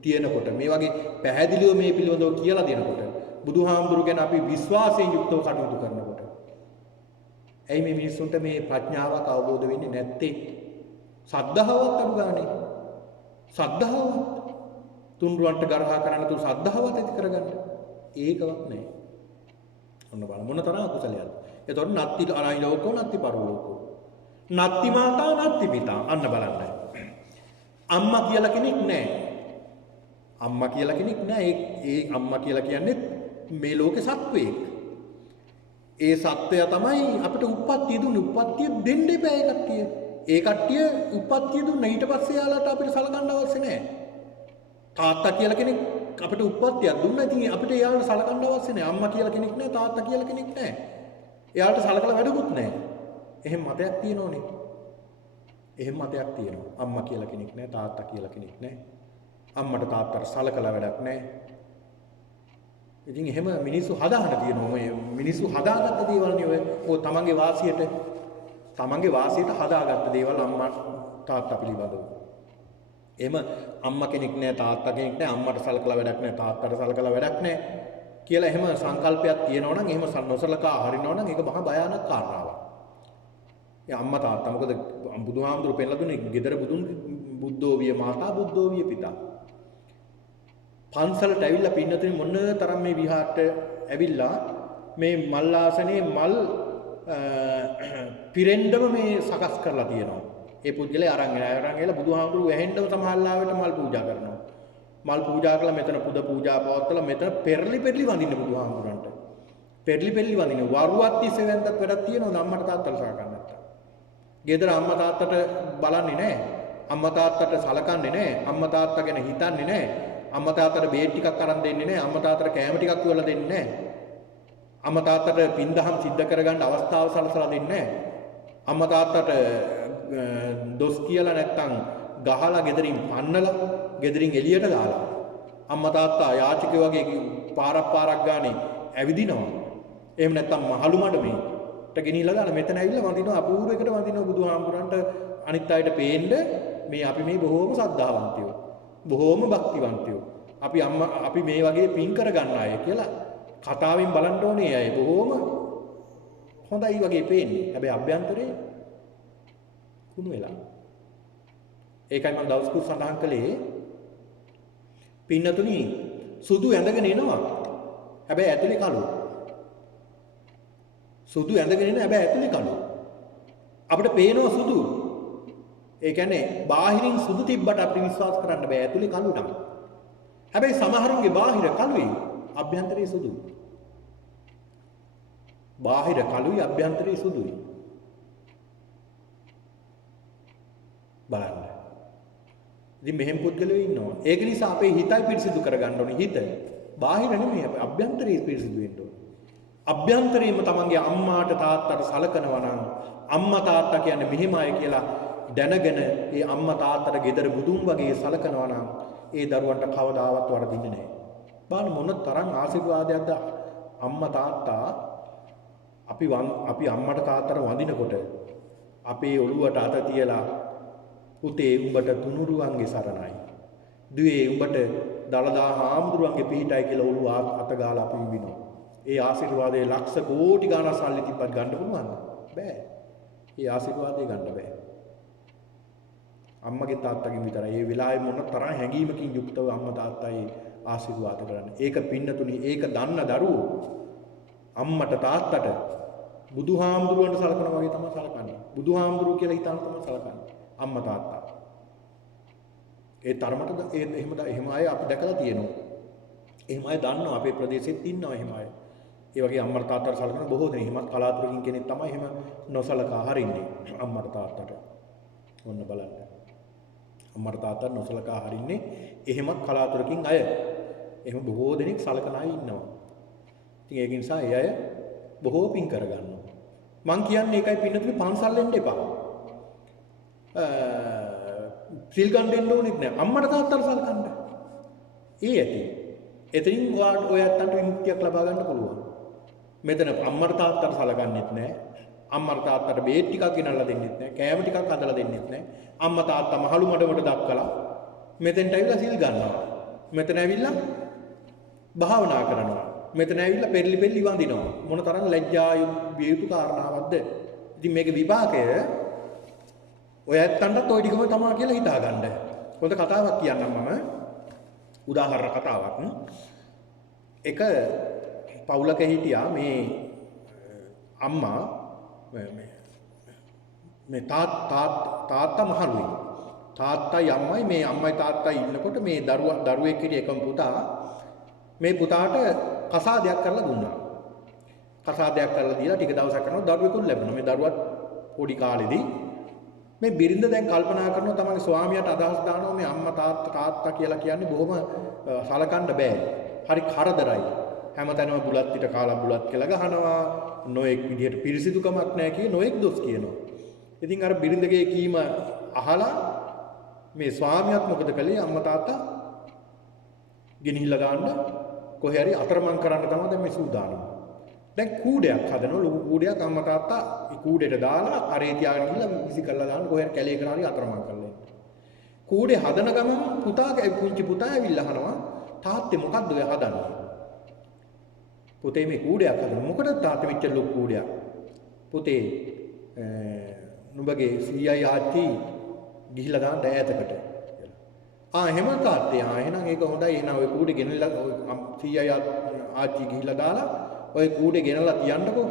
තියෙනකොට මේ වගේ පැහැදිලිව මේ පිළිබඳව කියලා දෙනකොට බුදුහාමුදුරු ගැන අපි විශ්වාසයෙන් යුක්තව කටයුතු කරනකොට ඇයි මේ මිනිස්සුන්ට මේ ප්‍රඥාවක් අවබෝධ වෙන්නේ නැත්තේ? සද්ධාවත් අඩු ගානේ. සද්ධාවත් තුන්රුවන්ට ගරහා කරන්න තු සද්ධාවත් ඇති කරගන්න. ඒකවත් නැහැ. ඔන්න බලන්න මොන තරම් අකුසලයක්ද. එතකොට නත්ති අනයි ලෝකෝ නත්ති පරලෝකෝ. නත්ති මාතා නත්ති පිතා. අන්න බලන්න. අම්මා කියලා කෙනෙක් නැහැ. අම්මා කියලා කෙනෙක් නැහැ. ඒ අම්මා කියලා කියන්නේ මේ ලෝකේ සත්වයෙක්. ඒ සත්වය තමයි අපිට උප්පත්තිය දුන්නේ. උප්පත්තිය දෙන්න එපා ඒ කට්ටිය. ඒ කට්ටිය උප්පත්තිය දුන්නා. ඊට පස්සේ යාලට අපිට සලකන්න අවශ්‍ය නැහැ. තාත්තා කියලා කෙනෙක් අපිට උප්පත්තියක් දුන්නා. ඉතින් අපිට යාලට සලකන්න අවශ්‍ය නැහැ. අම්මා කියලා කෙනෙක් නැහැ. තාත්තා කියලා කෙනෙක් නැහැ. එයාලට සලකලා වැඩකුත් නැහැ. එහෙම මතයක් තියෙනෝනේ. එහෙම මතයක් තියෙනවා. අම්මා කියලා කෙනෙක් නැහැ. තාත්තා කියලා කෙනෙක් නැහැ. අම්මට තාත්තට සලකලා වැඩක් නැහැ. ඉතින් එහෙම මිනිස්සු හදාගෙන තියෙනවා. ඔය මිනිස්සු හදාගත්ත දේවල් නේ ඔය තමන්ගේ වාසියට හදාගත්ත දේවල් අම්මා තාත්තා පිළිබඳව. එහෙම අම්මා කෙනෙක් නැහැ තාත්තා කෙනෙක් නැහැ අම්මට සලකලා වැඩක් නැහැ තාත්තට සලකලා වැඩක් නැහැ කියලා එහෙම සංකල්පයක් තියෙනවා නම් එහෙම නොසලකා හරිනවා නම් ඒක මහා භයානක කාරණාවක්. ඒ අම්මා තාත්තා මොකද බුදුහාමුදුරු පෙන්නලා දුන්නේ gedara budun බුද්ධෝ විය මාතා බුද්ධෝ විය පිතා. පන්සලට ඇවිල්ලා පින්නතුනි මොන තරම් මේ විහාරට ඇවිල්ලා මේ මල් ආසනේ මල් පිරෙන්නම මේ සකස් කරලා තියෙනවා. ඒ පුද්ගලයා අරන් එලා බුදුහාමුදුරු වැහෙන්නම සමහරලාවට මල් පූජා කරනවා. මල් පූජා කළා මෙතන පුද පූජා පවත්වලා මෙතන පෙරලි වඳින්න බුදුහාමුදුරන්ට. පෙරලි වඳින්න වරුවත් තිස්සේ වැන්දත් වැඩක් තියෙනවා අම්මට තාත්තට සලකන්නේ නැත්තම්. ගෙදර අම්මා තාත්තට බලන්නේ නැහැ. අම්මා තාත්තට සලකන්නේ නැහැ. අම්මා තාත්තා ගැන හිතන්නේ නැහැ. අම්මා තාත්තට බේත් ටිකක් අරන් දෙන්නේ නැහැ. අම්මා තාත්තට කෑම ටිකක් උයලා දෙන්නේ නැහැ. අම්මා තාත්තට පින්දහම් සිද්ධ කරගන්න අවස්ථාව සලසලා දෙන්නේ නැහැ. අම්මා තාත්තට දොස් කියලා නැත්තම් ගහලා ගෙදරින් පන්නලා ගෙදරින් එළියට දාලා අම්මා තාත්තා යාචකයෝ වගේ පාරක් ගානේ ඇවිදිනවා. එහෙම නැත්තම් මහලු මඩමේට ගෙනිහිලා දාලා මෙතන ඇවිල්ලා වඳිනවා අපූර්වයකට වඳිනවා බුදුහාමුදුරන්ට අනිත් අයට පේන්න මේ අපි මේ බොහෝම සද්ධාවන්තයෝ. බොහෝම භක්තිවන්තයෝ. අපි මේ වගේ පින් කරගන්න අය කියලා කතාවෙන් බලන්න ඕනේ අය බොහෝම හොඳයි වගේ පේන්නේ. හැබැයි අභ්‍යන්තරේ කුණු වෙලා. ඒකයි මම දවස්කුත් සඳහන් කළේ පින්නතුනි සුදු ඇඳගෙන එනවා. හැබැයි ඇතුලේ කළු. සුදු ඇඳගෙන එන හැබැයි ඇතුලේ කළු. අපිට පේනවා සුදු. ඒ කියන්නේ බාහිරින් සුදු තිබ්බට අපිට විශ්වාස කරන්න බෑ ඇතුලේ කළු නම්. හැබැයි සමහරුන්ගේ බාහිර කළුයි අභ්‍යන්තරේ සුදුයි. බාහිර කළුයි අභ්‍යන්තරේ සුදුයි. බලන්න. ඉතින් මෙහෙම පුද්ගලයෝ ඉන්නවා. ඒක නිසා අපේ හිතයි පිරිසිදු කරගන්න ඕනේ. හිත බාහිර නෙමෙයි අභ්‍යන්තරේ පිරිසිදු වෙන්න ඕනේ. අභ්‍යන්තරේම තමන්ගේ අම්මාට තාත්තට සලකනවා නම් අම්මා තාත්තා කියන්නේ මෙහෙම අය කියලා දැනගෙන ඒ අම්මා තාත්තට gedara බුදුන් වගේ සලකනවා නම් ඒ දරුවන්ට කවදාවත් වරදින්නේ නැහැ. බලන්න මොන තරම් ආශිර්වාදයක්ද අම්මා තාත්තා අපි අම්මට තාත්තට වඳිනකොට අපේ ඔළුවට අත තියලා පුතේ උඹට තුනුරුවන්ගේ සරණයි. දුවේ උඹට දලදා හාමුදුරුවන්ගේ පිහිටයි කියලා ඔළුව අත ගාලා අපි විඳිනවා. ඒ ආශිර්වාදයේ ලක්ෂ කෝටි ගණන් සල්ලි තිබ්බත් ගන්න පුළුවන්ද? බෑ. ඒ ආශිර්වාදය ගන්න බෑ. අම්මගේ තාත්තගෙන් විතරයි. ඒ වෙලාවේ මොන තරම් හැඟීමකින් යුක්තව අම්මා තාත්තා ඒ ආශිර්වාද කරන්නේ. ඒක පින්නතුනි, ඒක දන්න දරුවෝ අම්මට තාත්තට බුදුහාමුදුරුවන්ට සලකනවා වගේ තමයි සලකන්නේ. බුදුහාමුදුරුවෝ කියලා හිතාන තමයි සලකන්නේ. අම්මා තාත්තා. ඒ තරමට එහෙම අය අපි දැකලා තියෙනවා. එහෙම අය දන්නවා, අපේ ප්‍රදේශෙත් ඉන්නවා එහෙම අය. ඒ වගේ අම්මට තාත්තට සලකන බොහෝ දෙනෙක්. එහෙමත් කලාතුරකින් කෙනෙක් තමයි එහෙම නොසලකා හරින්නේ අම්මට තාත්තට. ඔන්න බලන්න. අම්මට තාත්තට නොසලකා හරින්නේ එහෙමත් කලාතුරකින් අය. එහෙම බොහෝ දෙනෙක් සලකන අය ඉන්නවා. ඉතින් ඒක නිසා ඒ අය බොහෝ පින් කරගන්නවා. මං කියන්නේ ඒකයි පින්නතුනේ පන්සල් එන්න එපා. සිල් ගන්න දෙන්න ඕනෙත් නෑ. අම්මට තාත්තට සලකන්න. ඒ ඇති. එතනින් ඔය ඇත්තන්ට විමුක්තියක් ලබා ගන්න පුළුවන්. මෙතන අම්මට තාත්තට සලකන්නෙත් නෑ. අම්මට තාත්තට බේත් ටිකක් ගෙනල්ලා දෙන්නෙත් නෑ. කෑම ටිකක් හදලා දෙන්නෙත් නෑ. අම්මා තාත්තා මහලු මඩවට දක්කලා මෙතෙන්ට ඇවිල්ලා සිල් ගන්නවා. මෙතන ඇවිල්ලා භාවනා කරනවා. මෙතන ඇවිල්ලා පෙරලි වඳිනවා. මොන තරම් ලැජ්ජා යුතු කාරණාවක්ද? ඉතින් මේකේ විපාකය ඔය ඇත්තන්ටත් ওই ටිකම තමා කියලා හිතා ගන්න. හොඳ කතාවක් කියන්නම් මම. උදාහරණ කතාවක්. එක පවුලක හිටියා මේ අම්මා මේ තාත්තා මහලුයි. තාත්තයි අම්මයි මේ අම්මයි තාත්තයි ඉන්නකොට මේ දරුවෙක් හිටිය එකම පුතා මේ පුතාට කසාදයක් කරලා දුන්නා. කසාදයක් කරලා දීලා ටික දවසක් යනකොට දරුවෙකුත් ලැබුණා. මේ දරුවත් පොඩි කාලෙදී මේ බිරිඳ දැන් කල්පනා කරනවා තමන්ගේ ස්වාමියාට අදහස් දානවා මේ අම්මා තාත්තා කියලා කියන්නේ බොහොම සලකන්න බෑ. හරි කරදරයි. හැමතැනම බුලත් පිට කාලා බුලත් කියලා ගහනවා. නොඑක් විදිහට පිරිසිදුකමක් නැහැ කිය නොඑක් දොස් කියනවා. ඉතින් අර බිරිඳගේ කීම අහලා මේ ස්වාමියාත් මොකද කළේ? අම්මා තාත්තා ගෙනිහිල්ලා දාන්න කොහේ හරි අතරමං කරන්න තමයි දැන් මේ සූදානම. දැන් කූඩයක් හදනවා, ලොකු කූඩයක් අම්මා තාත්තා ඒ කූඩේට දාලා අරේ තියාගෙන ගිහලා විසි කරලා දාන්න කොහේ හරි කැලේ කරා හරි අතරමං කරලා. කූඩේ හදන ගමන් පුංචි පුතා ඇවිල්ලා අහනවා තාත්තේ මොකද්ද ඔය හදන්නේ? පුතේ මේ කූඩයක් හදනවා. මොකටද තාත්තා මෙච්චර ලොකු කූඩයක්? පුතේ නුඹගේ සීයයි ආච්චි ගිහිල්ලා දාන්න ඈතකට. එහෙම තාත්තේ එහෙනම් ඒක හොඳයි. එහෙනම් ඔය කූඩේ ගෙනල්ලා සීයයි ආච්චි ගිහිල්ලා දාලා ඔය කූඩේ ගෙනල්ලා තියන්නකෝ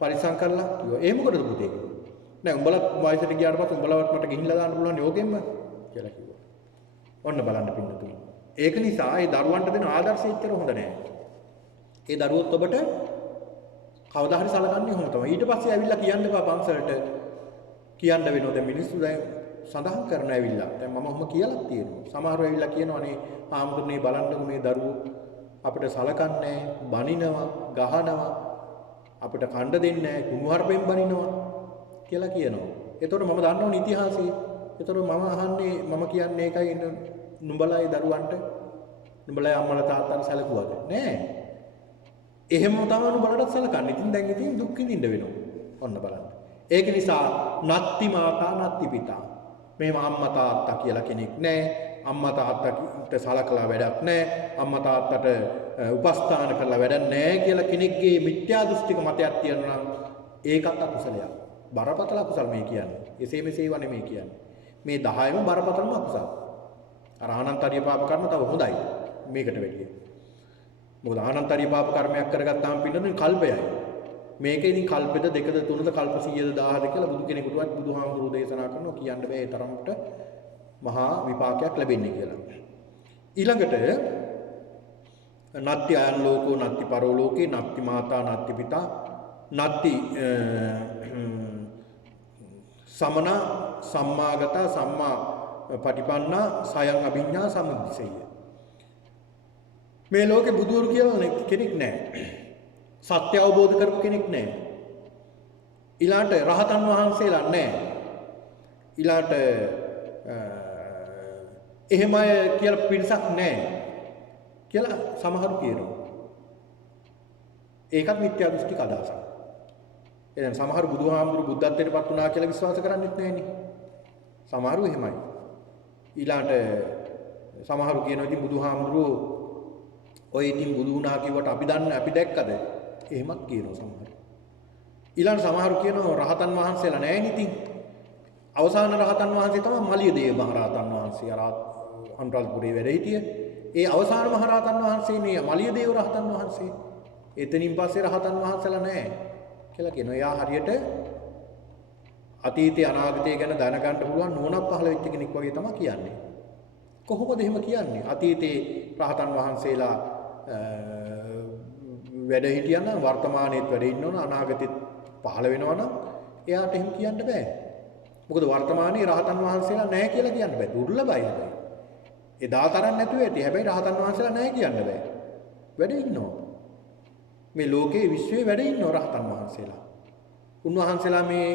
පරිස්සම් කරලා කිව්වා. ඒ මොකටද පුතේ? නෑ උඹලත් වයසට ගියාට පස්සේ උඹලවත් මට ගිහිල්ලා දාන්න පුළුවන් යෝගෙම්ම කියලා කිව්වා. ඔන්න බලන්න පින්නතුනි. ඒක නිසා ඒ දරුවන්ට දෙන ආදර්ශය ඇත්තට හොඳ නෑ. ඒ දරුවොත් ඔබට කවදා හරි සලකන්නේ ඔහොම තමයි. ඊට පස්සේ ඇවිල්ලා කියන්න එපා පන්සලට කියන්න වෙනවා. දැන් මිනිස්සු දැන් සඳහන් කරන ඇවිල්ලා. දැන් මම ඔහොම කියලා තියෙනවා. සමහරව ඇවිල්ලා කියනවානේ ආමුදුනේ බලන්නකො මේ දරුවෝ අපිට සලකන්නේ බනිනවා, ගහනවා, අපිට කණ්ඩ දෙන්නේ නැහැ, කුණුහරුපෙන් බනිනවා කියලා කියනවා. ඒතකොට මම දන්නවනේ ඉතිහාසය. ඒතකොට මම කියන්නේ ඒකයි නුඹලායි දරුවන්ට නුඹලායි අම්මලා තාත්තලා සැලකුවද? නෑ. එහෙම තමයි නුඹලට සලකන්නේ. ඉතින් දුක් විඳින්න වෙනවා. ඔන්න බලන්න. ඒක නිසා නත්ති මාතා නත්ති පිතා. මේව අම්මා තාත්තා කියලා කෙනෙක් නෑ. අම්මා තාත්තට සලකලා වැඩක් නෑ. අම්මා තාත්තට උපස්ථාන කරලා වැඩක් නෑ කියලා කෙනෙක්ගේ මිත්‍යා දෘෂ්ටික මතයක් තියෙනවා නම් ඒකත් අකුසලයක්. බරපතල අකුසල මේ කියන්නේ. එසේ මෙසේව නෙමෙයි කියන්නේ. මේ 10ම බරපතලම අකුසල. අර ආනන්තරීය පාප කර්ම තව හොඳයි මේකට වැඩිය. මොකද ආනන්තරීය පාප කර්මයක් කරගත්තාම පින්නන්නේ කල්පයයි. මේකේ ඉතින් කල්පෙද දෙකද තුනද කල්ප 100ද 1000ද කියලා බුදු කෙනෙකුටවත් බුදුහාමුදුරුවෝ දේශනා කරනවා කියන්න බෑ ඒ තරමට මහා විපාකයක් ලැබෙන්නේ කියලා. ඊළඟට නත්ති ආයන් ලෝකෝ නත්ති පරෝ ලෝකේ නත්ති මාතා නත්ති පිතා නත්ති සමන සම්මාගත සම්මා පටිපන්නා සයං අභිඤ්ඤා සමුද්දේශය. මේ ලෝකේ බුදුවරු කියලා කෙනෙක් නැහැ. සත්‍ය අවබෝධ කරපු කෙනෙක් නැහැ. ඊළාට රහතන් වහන්සේලා නැහැ. ඊළාට එහෙම අය කියලා පිරිසක් නැහැ කියලා සමහරු කියනවා. ඒකත් මිත්‍යා දෘෂ්ටික අදහසක්. එහෙනම් සමහරු බුදුහාමුදුරු බුද්ධත්වයට පත් වුණා කියලා විශ්වාස කරන්නේත් නැහෙනේ. සමහරු එහෙමයි. ඊළාට සමහරු කියනවා ඉතින් බුදුහාමුදුරුවෝ ඔය ඉතින් බුදු වුණා කිව්වට අපි දන්නේ අපි දැක්කද? එහෙමත් කියනවා සමහරු. ඊළඟ සමහරු කියනවා රහතන් වහන්සේලා නැහැ නිතින්. අවසාන රහතන් වහන්සේ තමයි මලියදේව මහරහතන් වහන්සේ අනුරාධපුරේ වැඩ හිටිය. ඒ අවසාන මහරහතන් වහන්සේ මේ මලියදේව රහතන් වහන්සේ. එතනින් පස්සේ රහතන් වහන්සේලා නැහැ කියලා කියනවා. එයා හරියට අතීතේ අනාගතය ගැන දැනගන්න පුළුවන් නුවණක් පහළ වෙච්ච කෙනෙක් වගේ තමයි කියන්නේ. කොහොමද එහෙම කියන්නේ? අතීතේ රහතන් වහන්සේලා වැඩ හිටියනම් වර්තමානයේත් වැඩ ඉන්නවනම් අනාගතෙත් පහළ වෙනවනම් එයාට එහෙම කියන්න බෑ. මොකද වර්තමානයේ රහතන් වහන්සේලා නැහැ කියලා කියන්න බෑ. දුර්ලභයි හැබැයි. එදා තරම් නැතුව ඇති. හැබැයි රහතන් වහන්සේලා නැහැ කියන්න බෑ. වැඩ ඉන්නවා. මේ ලෝකේ විශ්වයේ වැඩ ඉන්නවා රහතන් වහන්සේලා. උන්වහන්සේලා මේ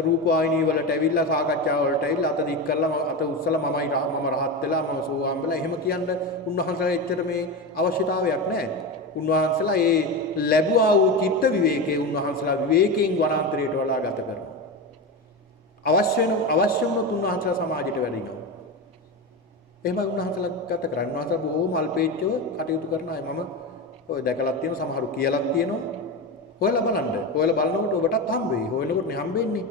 රූපවාහිනී වලට ඇවිල්ලා සාකච්ඡා වලට ඇවිල්ලා අත දික් කරලා අත උස්සලා මම රහත් වෙලා මම සෝවාන් වෙලා එහෙම කියන්න උන්වහන්සේලා එච්චර මේ අවශ්‍යතාවයක් නැහැ. උන්වහන්සේලා ඒ ලැබුවා වූ චිත්ත විවේකයේ උන්වහන්සේලා විවේකයෙන් වනාන්තරයට වඩා ගත කරනවා. අවශ්‍ය වුණොත් උන්වහන්සේලා සමාජයට වැඩිනවා. එහෙමයි උන්වහන්සේලා ගත කරන්නේ. උන්වහන්සේලා බොහොම අල්පේච්ඡව කටයුතු කරන අය. මම ඔය දැකලා තියෙනවා සමහරු කියලාත් තියෙනවා. හොයලා බලන්න. හොයලා බලනකොට ඔබටත් හම්බ වෙයි. හොයනකොට නේ හම්බෙන්නේ.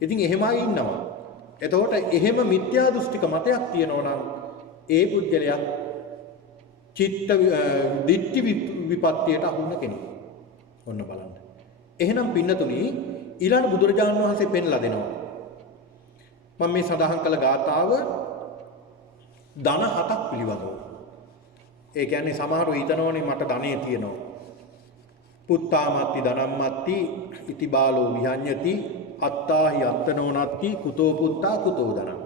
ඉතින් එහෙමයි ඉන්නවා. එතකොට එහෙම මිත්‍යා දෘෂ්ටික මතයක් තියෙනවා නම් ඒ පුද්ගලයා චිත්ත දිට්ඨි විපත්තියට අහු වෙන කෙනෙක්. ඔන්න බලන්න. එහෙනම් පින්නතුනි ඊළඟ බුදුරජාණන් වහන්සේ පෙන්ලා දෙනවා. මම මේ සඳහන් කළ ගාථාව ධන 7ක් පිළිබඳව. ඒ කියන්නේ සමහරව හිතනෝනේ මට ධනෙ තියෙනවා. පුත්තාමත්ති ධනම්මත්ති ඉති බාලෝ විහඤ්ඤති අත්තාහි අත්තනෝනත්ති කුතෝ පුත්තා කුතෝ ධනං.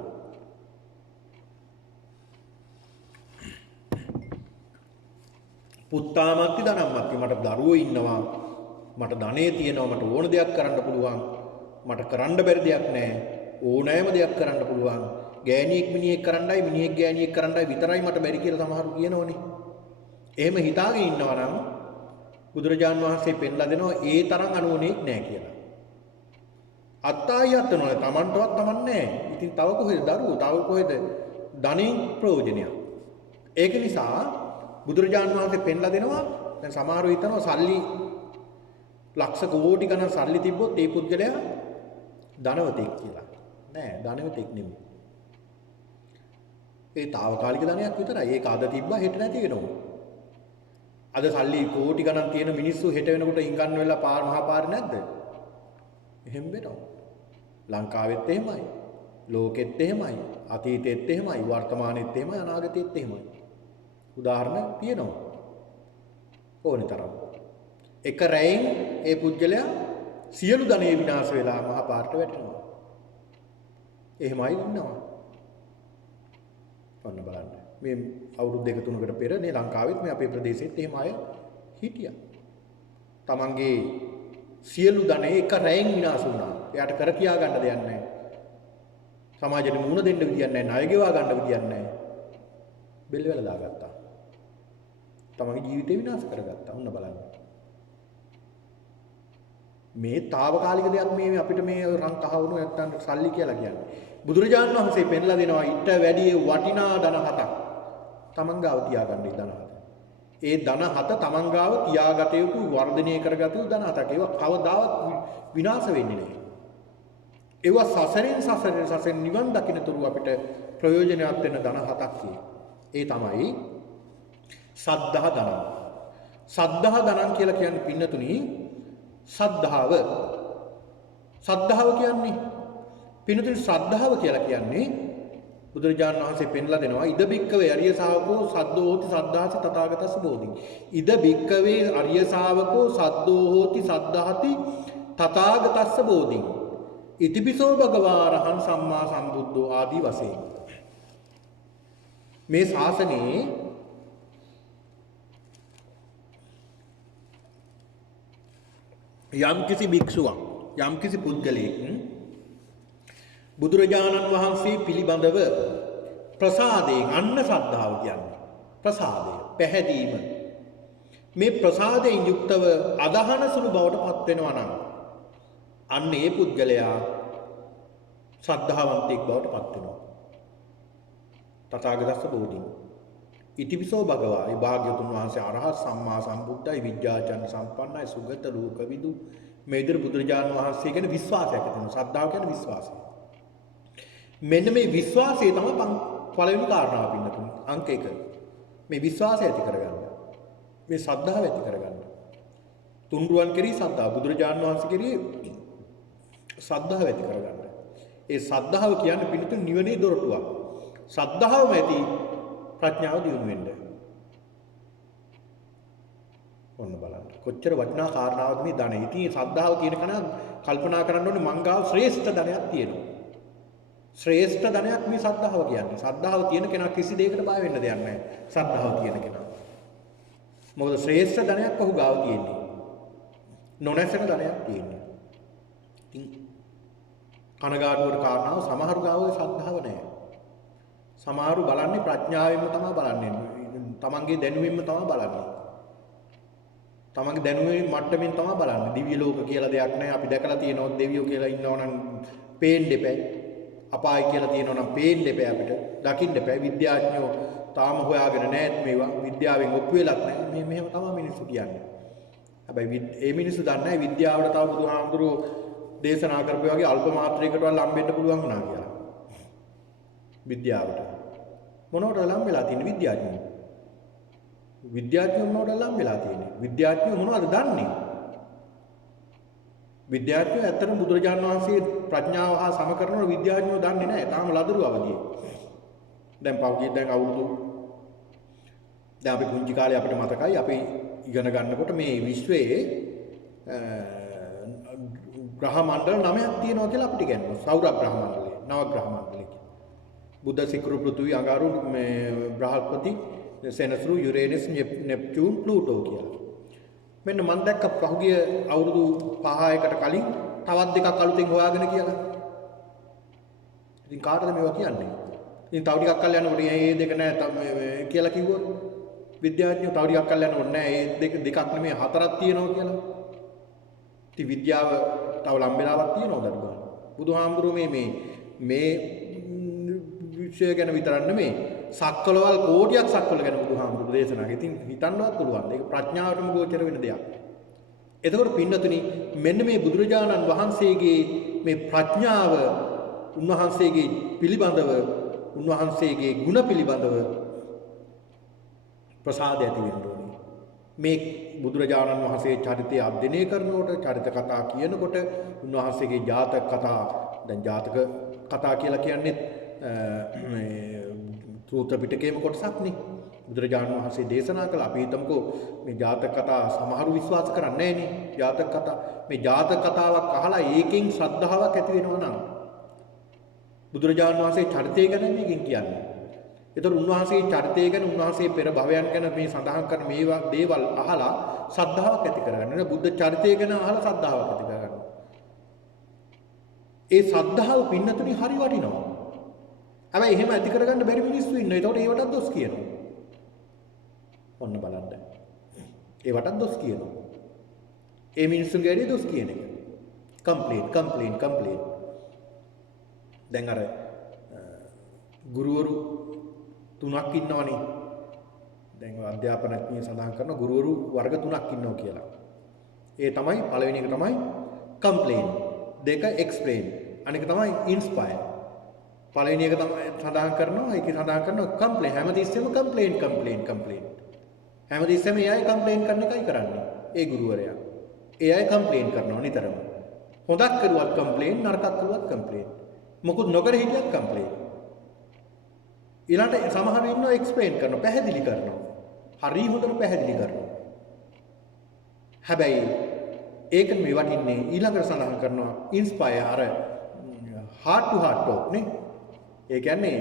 පුත්තාමත්ති ධනම්මත්ති මට දරුවෝ ඉන්නවා. මට ධනෙ තියෙනවා. මට ඕන දෙයක් කරන්න පුළුවන්. මට කරන්න බැරි දෙයක් නැහැ. ඕනෑම දෙයක් කරන්න පුළුවන්. ගෑණියෙක් මිනිහෙක් කරන්නයි මිනිහෙක් ගෑණියෙක් කරන්නයි විතරයි මට බැරි කියලා සමහරු කියනෝනේ. එහෙම හිතාගෙන ඉන්නවා නම් බුදුරජාන් වහන්සේ පෙන්ලා දෙනවා ඒ තරම් අනුවණෙක් නැහැ කියලා. අත්තායි අත්තනෝනේ Tamanටවත් Taman නැහැ. ඉතින් තව කොහෙද දරුවෝ? තව කොහෙද ධනෙන් ප්‍රයෝජනයක්? ඒක නිසා බුදුරජාන් වහන්සේ පෙන්ලා දෙනවා දැන් සමහරව හිතනවා සල්ලි ලක්ෂ කෝටි ගණන් සල්ලි තිබ්බොත් ඒ පුද්ගලයා ධනවතෙක් කියලා. නෑ ධනවතෙක් නෙමෙයි. ඒ తాවකාලික ධනයක් විතරයි. ඒක අද තිබ්බා හෙට නැති වෙනවා. අද සල්ලි කෝටි ගණන් තියෙන මිනිස්සු හෙට වෙනකොට ඉංගන්න වෙලා මහා පාරේ නැද්ද? එහෙම වෙනවා. ලංකාවෙත් එහෙමයි. ලෝකෙත් එහෙමයි. අතීතෙත් එහෙමයි. වර්තමානෙත් එහෙමයි. අනාගතෙත් එහෙමයි. උදාහරණ තියෙනවා. ඕනි තරම්. එක රැයෙන් ඒ පුද්ගලයා සියලු ධනෙ විනාශ වෙලා මහා පාරට වැටෙනවා. එහෙමයි ඉන්නවා. ඔන්න බලන්න. මේ අවුරුදු 2-3කට පෙර මේ ලංකාවෙත් මේ අපේ ප්‍රදේශෙත් එහෙම අය හිටියා. තමන්ගේ සියලු ධනෙ එක රැයෙන් විනාශ වුණා. එයාට කර කියා ගන්න දෙයක් නැහැ. සමාජෙට මුණ දෙන්න විදියක් නැහැ. ණය ගෙවා ගන්න විදියක් නැහැ. බෙල්ල වල දාගත්තා. තමන්ගේ ජීවිතේ විනාශ කරගත්තා. ඔන්න බලන්න. මේ తాවකාලික දෙයක් මේ අපිට මේ රන් කහවණු නැත්තම් සල්ලි කියලා කියන්නේ. බුදුරජාණන් වහන්සේ පෙන්ලා දෙනවා ඊට වැඩි වටිනා ධන 7ක් තමන් ගාව තියාගන්න ධන 7. ඒ ධන 7 තමන් ගාව තියාගත යුතු වර්ධනය කරගත යුතු ධන 7ක්. ඒවා කවදාවත් විනාශ වෙන්නේ නැහැ. ඒවා සසරෙන් නිවන් දකින්නතුරු අපිට ප්‍රයෝජනයක් වෙන ධන 7ක් ඒ තමයි සද්ධා ධනං. සද්ධා ධනං කියලා කියන්නේ පින්නතුණි සද්ධාව. සද්ධාව කියන්නේ පින්නතුණි ශ්‍රද්ධාව කියලා කියන්නේ බුදුරජාණන් වහන්සේ පෙන්ලා දෙනවා ඉද බික්කවේ අරිය ශාවකෝ සද්දෝ හෝති සද්ධාති තථාගතස්ස බෝධි. ඉද බික්කවේ අරිය ශාවකෝ සද්දෝ හෝති සද්ධාති තථාගතස්ස බෝධි. ඉතිපිසෝ භගවා රහං සම්මා සම්බුද්ධෝ ආදී වශයෙන්. මේ ශාසනයේ යම්කිසි භික්ෂුවක් යම්කිසි පුද්ගලයෙක් බුදුරජාණන් වහන්සේ පිළිබඳව ප්‍රසාදයෙන් අන්න ශ්‍රද්ධාව කියන්නේ ප්‍රසාදය පැහැදීම මේ ප්‍රසාදයෙන් යුක්තව අදහන සුළු බවට පත් වෙනවා නම් අන්න ඒ පුද්ගලයා ශ්‍රද්ධාවන්තයෙක් බවට පත් වෙනවා. තථාගතස්ස බෝධි. ඉතිවිසෝ භගවා ඒ භාග්‍යවතුන් වහන්සේ අරහත් සම්මා සම්බුද්ධයි විද්‍යාචර්ය සම්පන්නයි සුගත ලෝකවිදු මේ විදිහට බුදුරජාණන් වහන්සේ ගැන විශ්වාසයක් ඇති වෙනවා. ශ්‍රද්ධාව කියන්නේ විශ්වාසය. මෙන්න මේ විශ්වාසය තමයි පළවෙනි කාරණාව පින්නතුනි. අංක 1. මේ විශ්වාසය ඇති කරගන්න. මේ ශ්‍රද්ධාව ඇති කරගන්න. තුන්රුවන් කෙරෙහි ශ්‍රද්ධාව බුදුරජාණන් වහන්සේ කෙරෙහි ශ්‍රද්ධාව ඇති කරගන්න. ඒ ශ්‍රද්ධාව කියන්නේ පින්නතුනි නිවනේ දොරටුවක්. ශ්‍රද්ධාවම ඇති ප්‍රඥාව දියුණු වෙන්න. ඔන්න බලන්න. කොච්චර වටිනා කාරණාවක්ද මේ ධනෙ. ඉතින් මේ ශ්‍රද්ධාව කියන කන කල්පනා කරන්න ඕනේ මං ගාව ශ්‍රේෂ්ඨ ධනයක් තියෙනවා. ශ්‍රේෂ්ඨ ධනයක් මේ ශ්‍රද්ධාව කියන්නේ. ශ්‍රද්ධාව තියෙන කෙනා කිසි දෙයකට බය වෙන්න දෙයක් නැහැ. ශ්‍රද්ධාව තියෙන කෙනා. මොකද ශ්‍රේෂ්ඨ ධනයක් ඔහු ගාව තියෙන්නේ. නොනැසෙන ධනයක් තියෙන්නේ. ඉතින් කනගාටුවට කාරණාව සමහරු ගාව ඒ ශ්‍රද්ධාව නැහැ. සමහරු බලන්නේ ප්‍රඥාවෙන්ම තමයි බලන්නේ. තමන්ගේ දැනුමින්ම තමයි බලන්නේ. තමන්ගේ දැනුමේ මට්ටමින් තමයි බලන්නේ. දිව්‍ය ලෝක කියලා දෙයක් නැහැ. අපි දැකලා තියෙනවා දෙවියෝ කියලා ඉන්නවනම් පේන්න දෙපැයි. අපාය කියලා තියෙනවා නම් පේන්න දෙපැයි අපිට. දකින්න දෙපැයි. විද්‍යාඥයෝ තාම හොයාගෙන නැත් මේවා. විද්‍යාවෙන් ඔප්පු වෙලක් නැහැ. මේ මෙහෙම තමයි මිනිස්සු කියන්නේ. හැබැයි මේ මිනිස්සු දන්නේ නැහැ විද්‍යාවට තව බුදුහාමුදුරුවෝ දේශනා කරපු වගේ අල්ප මාත්‍රයකටවත් ලම්බෙන්න පුළුවන් වුණා කියලා. විද්‍යාවට මොනවට ලම් වෙලා තියෙන්නේ විද්‍යාඥයෝ? විද්‍යාඥයෝ මොනවට ලම් වෙලා තියෙන්නේ? විද්‍යාඥයෝ මොනවද දන්නේ? විද්‍යාඥයෝ ඇත්තටම බුදුරජාණන් වහන්සේ ප්‍රඥාව හා සම කරනව විද්‍යාඥයෝ දන්නේ නැහැ. තාම ලදරු අවදියේ. දැන් පෞද්ගලික දැන් අවුරුදු දැන් අපි පුංචි කාලේ අපිට මතකයි අපි ඉගෙන ගන්නකොට මේ විශ්වයේ ග්‍රහ මණ්ඩල 9ක් තියෙනවා කියලා අපිට කියනවා. සෞර ග්‍රහ මණ්ඩලය, නව ග්‍රහ මණ්ඩලය. බුධ, ශුක්‍ර, පෘථිවි, අඟහරු, බ්‍රහස්පති, සෙනසුරු, යුරේනස්, නෙප්චූන්, ප්ලූටෝ කියලා. මෙන්න මම දැක්ක පහුගිය අවුරුදු 5කට කලින් තවත් දෙකක් අලුතෙන් හොයාගෙන කියලා. ඉතින් කාටද මේවා කියන්නේ? ඉතින් තව ටිකක් කල් යනකොට මේ දෙක නෑ කියලා කිව්වොත් විද්‍යාඥයෝ තව ටිකක් කල් යනකොට නෑ මේ දෙකක් නෙමෙයි හතරක් තියෙනවා කියලා. ඉතින් විද්‍යාව තව ලම් වෙලාවක් තියෙනවද අද බලන්න. බුදුහාමුදුරුවෝ මේ විශ්වය ගැන විතරක් නෙමෙයි සක්වලවල් කෝටියක් සක්වල ගැන බුදුහාමුදුරුවෝ දේශනා කළා. ඉතින් හිතන්නවත් පුළුවන්. ඒක ප්‍රඥාවටම ගෝචර වෙන දෙයක්. එතකොට පින්නතුනි මෙන්න මේ බුදුරජාණන් වහන්සේගේ මේ ප්‍රඥාව උන්වහන්සේගේ පිළිබඳව උන්වහන්සේගේ ගුණ පිළිබඳව ප්‍රසාදය ඇති වෙන්න ඕනේ. මේ බුදුරජාණන් වහන්සේ චරිතය අධ්‍යයනය කරනකොට චරිත කතා කියනකොට උන්වහන්සේගේ ජාතක කතා දැන් ජාතක කතා කියලා කියන්නේ සූත්‍ර පිටකයේම කොටසක්නේ. බුදුරජාණන් වහන්සේ දේශනා කළ අපි හිතමුකෝ මේ ජාතක කතා සමහරු විශ්වාස කරන්නේ නැහනේ. ජාතක කතා මේ ජාතක කතාවක් අහලා ඒකෙන් ශ්‍රද්ධාවක් ඇති වෙනවා නම් බුදුරජාණන් වහන්සේ චරිතය ගැන මේකෙන් කියන්නේ. ඒතර උන්වහන්සේ චරිතය ගැන උන්වහන්සේ පෙර භවයන් ගැන මේ සඳහන් කරන මේවා දේවල් අහලා ශ්‍රද්ධාවක් ඇති කරගන්න. බුද්ධ චරිතය ගැන අහලා ශ්‍රද්ධාවක් ඇති කරගන්න. ඒ ශ්‍රද්ධාව පින්නතුනි හරි වටිනවා. හැබැයි එහෙම ඇති කරගන්න බැරි මිනිස්සු ඉන්නවා. ඒතකොට ඒවටත් දොස් කියනවා. ඔන්න බලන්න. ඒවටත් දොස් කියනවා. ඒ මිනිස්සුන්ගේ ඇදී දොස් කියන එක. කම්ප්ලේන්ට්. දැන් අර ගුරුවරු 3ක් ඉන්නවනේ. දැන් අධ්‍යාපනඥයෝ සඳහන් කරන ගුරුවරු වර්ග 3ක් ඉන්නවා කියලා. ඒ තමයි පළවෙනි එක තමයි කම්ප්ලේන්. දෙක එක්ස්ප්ලේන්. අනික තමයි ඉන්ස්පයර්. පළවෙනි එක තමයි සඳහන් කරනවා ඒකේ සඳහන් කරනවා කම්ප්ලේන්. හැමතිස්සෙම කම්ප්ලේන්. හැමතිස්සෙම ඒ අය කම්ප්ලේන් කරන එකයි කරන්නේ. ඒ ගුරුවරයා. ඒ අය කම්ප්ලේන් කරනවා නිතරම. හොඳක් කරුවත් කම්ප්ලේන්, නරකක් කරුවත් කම්ප්ලේන්. මොකුත් නොකර හිටියත් කම්ප්ලේන්. ඊළඟට සමහර ඉන්නවා එක්ස්ප්ලේන් කරනවා, පැහැදිලි කරනවා. හරි හොඳට පැහැදිලි කරනවා. හැබැයි ඒක මේ වටින්නේ ඊළඟට සඳහන් කරනවා ඉන්ස්පයර් අර heart to heart talk නේ. ඒ කියන්නේ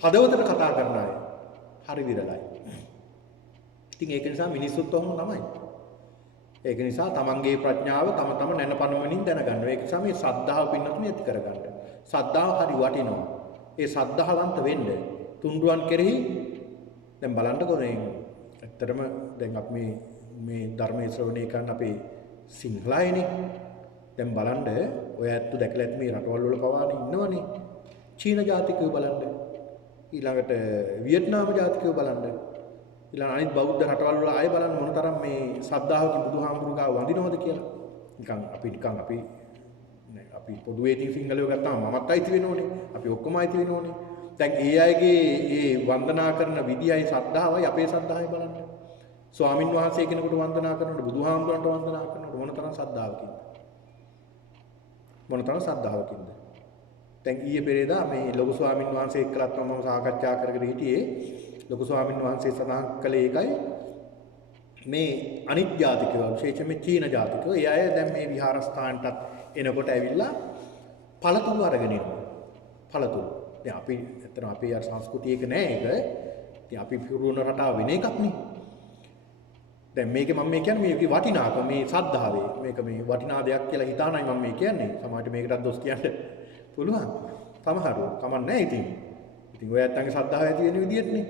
හදවතට කතා කරන අය. හරි විරලයි. ඉතින් ඒක නිසා මිනිස්සුත් ඔහොම තමයි. ඒක නිසා තමන්ගේ ප්‍රඥාව තම නැනපනමනින් දැනගන්න. ඒක නිසා මේ ශ්‍රද්ධාව පින්නතුනේ ඇති කරගන්න. ශ්‍රද්ධාව හරි වටිනවා. ඒ ශ්‍රද්ධාවන්ත වෙන්න තුන්රුවන් කෙරෙහි දැන් බලන්නකො නේ. ඇත්තටම දැන් අපි මේ ධර්මයේ ශ්‍රවණය කරන අපේ සිංහලයිනේ. දැන් බලන්න ඔය ඇත්ත දැකලා ඇති මේ රටවල් වල පවානේ ඉන්නවනේ. චීන ජාතිකයෝ බලන්න. ඊළඟට වියට්නාම ජාතිකයෝ බලන්න. ඊළඟ අනිත් බෞද්ධ රටවල් වල ආයෙ බලන්න මොනතරම් මේ ශ්‍රද්ධාවකින් බුදුහාමුදුරුවෝ ගාව වඳිනවද කියලා. නිකන් අපි පොදුවේ ඉතින් සිංහලයෝ ගත්තාම මමත් අයිති වෙනෝනේ. අපි ඔක්කොම අයිති වෙනෝනේ. දැන් ඒ අයගේ ඒ වන්දනා කරන විදියයි ශ්‍රද්ධාවයි අපේ ශ්‍රද්ධාවයි බලන්න. ස්වාමින් වහන්සේ කෙනෙකුට වන්දනා කරනකොට බුදුහාමුදුරන්ට වන්දනා කරනකොට මොනතරම් ශ්‍රද්ධාවකින්ද? මොනතරම් ශ්‍රද්ධාවකින්ද? දැන් ඊයේ පෙරේදා මේ ලොකු ස්වාමින් වහන්සේ එක්කලත් මම සාකච්ඡා කරගෙන හිටියේ. ලොකු ස්වාමින් වහන්සේ සඳහන් කළේ ඒකයි මේ අනිත් ජාතිකයෝ විශේෂයෙන්ම චීන ජාතිකයෝ ඒ අය දැන් මේ විහාරස්ථානටත් එනකොට ඇවිල්ලා පළතුරු අරගෙන එනවා. පළතුරු. දැන් අපි ඇත්තටම අපේ අර සංස්කෘතියක නෑ ඒක. ඉතින් අපි පුරුණ රටාව වෙන එකක් නේ. දැන් මේකේ මම කියන්නේ මේකේ වටිනාකම මේ සද්ධාවේ. මේක මේ වටිනා දෙයක් කියලා හිතානයි මම මේ කියන්නේ. සමහරට මේකටත් දොස් කියන්න පුළුවන්. සමහරව කමක් නෑ ඉතින්. ඉතින් ඔය ඇත්තන්ගේ සද්ධාව ඇති වෙන විදිහටනේ.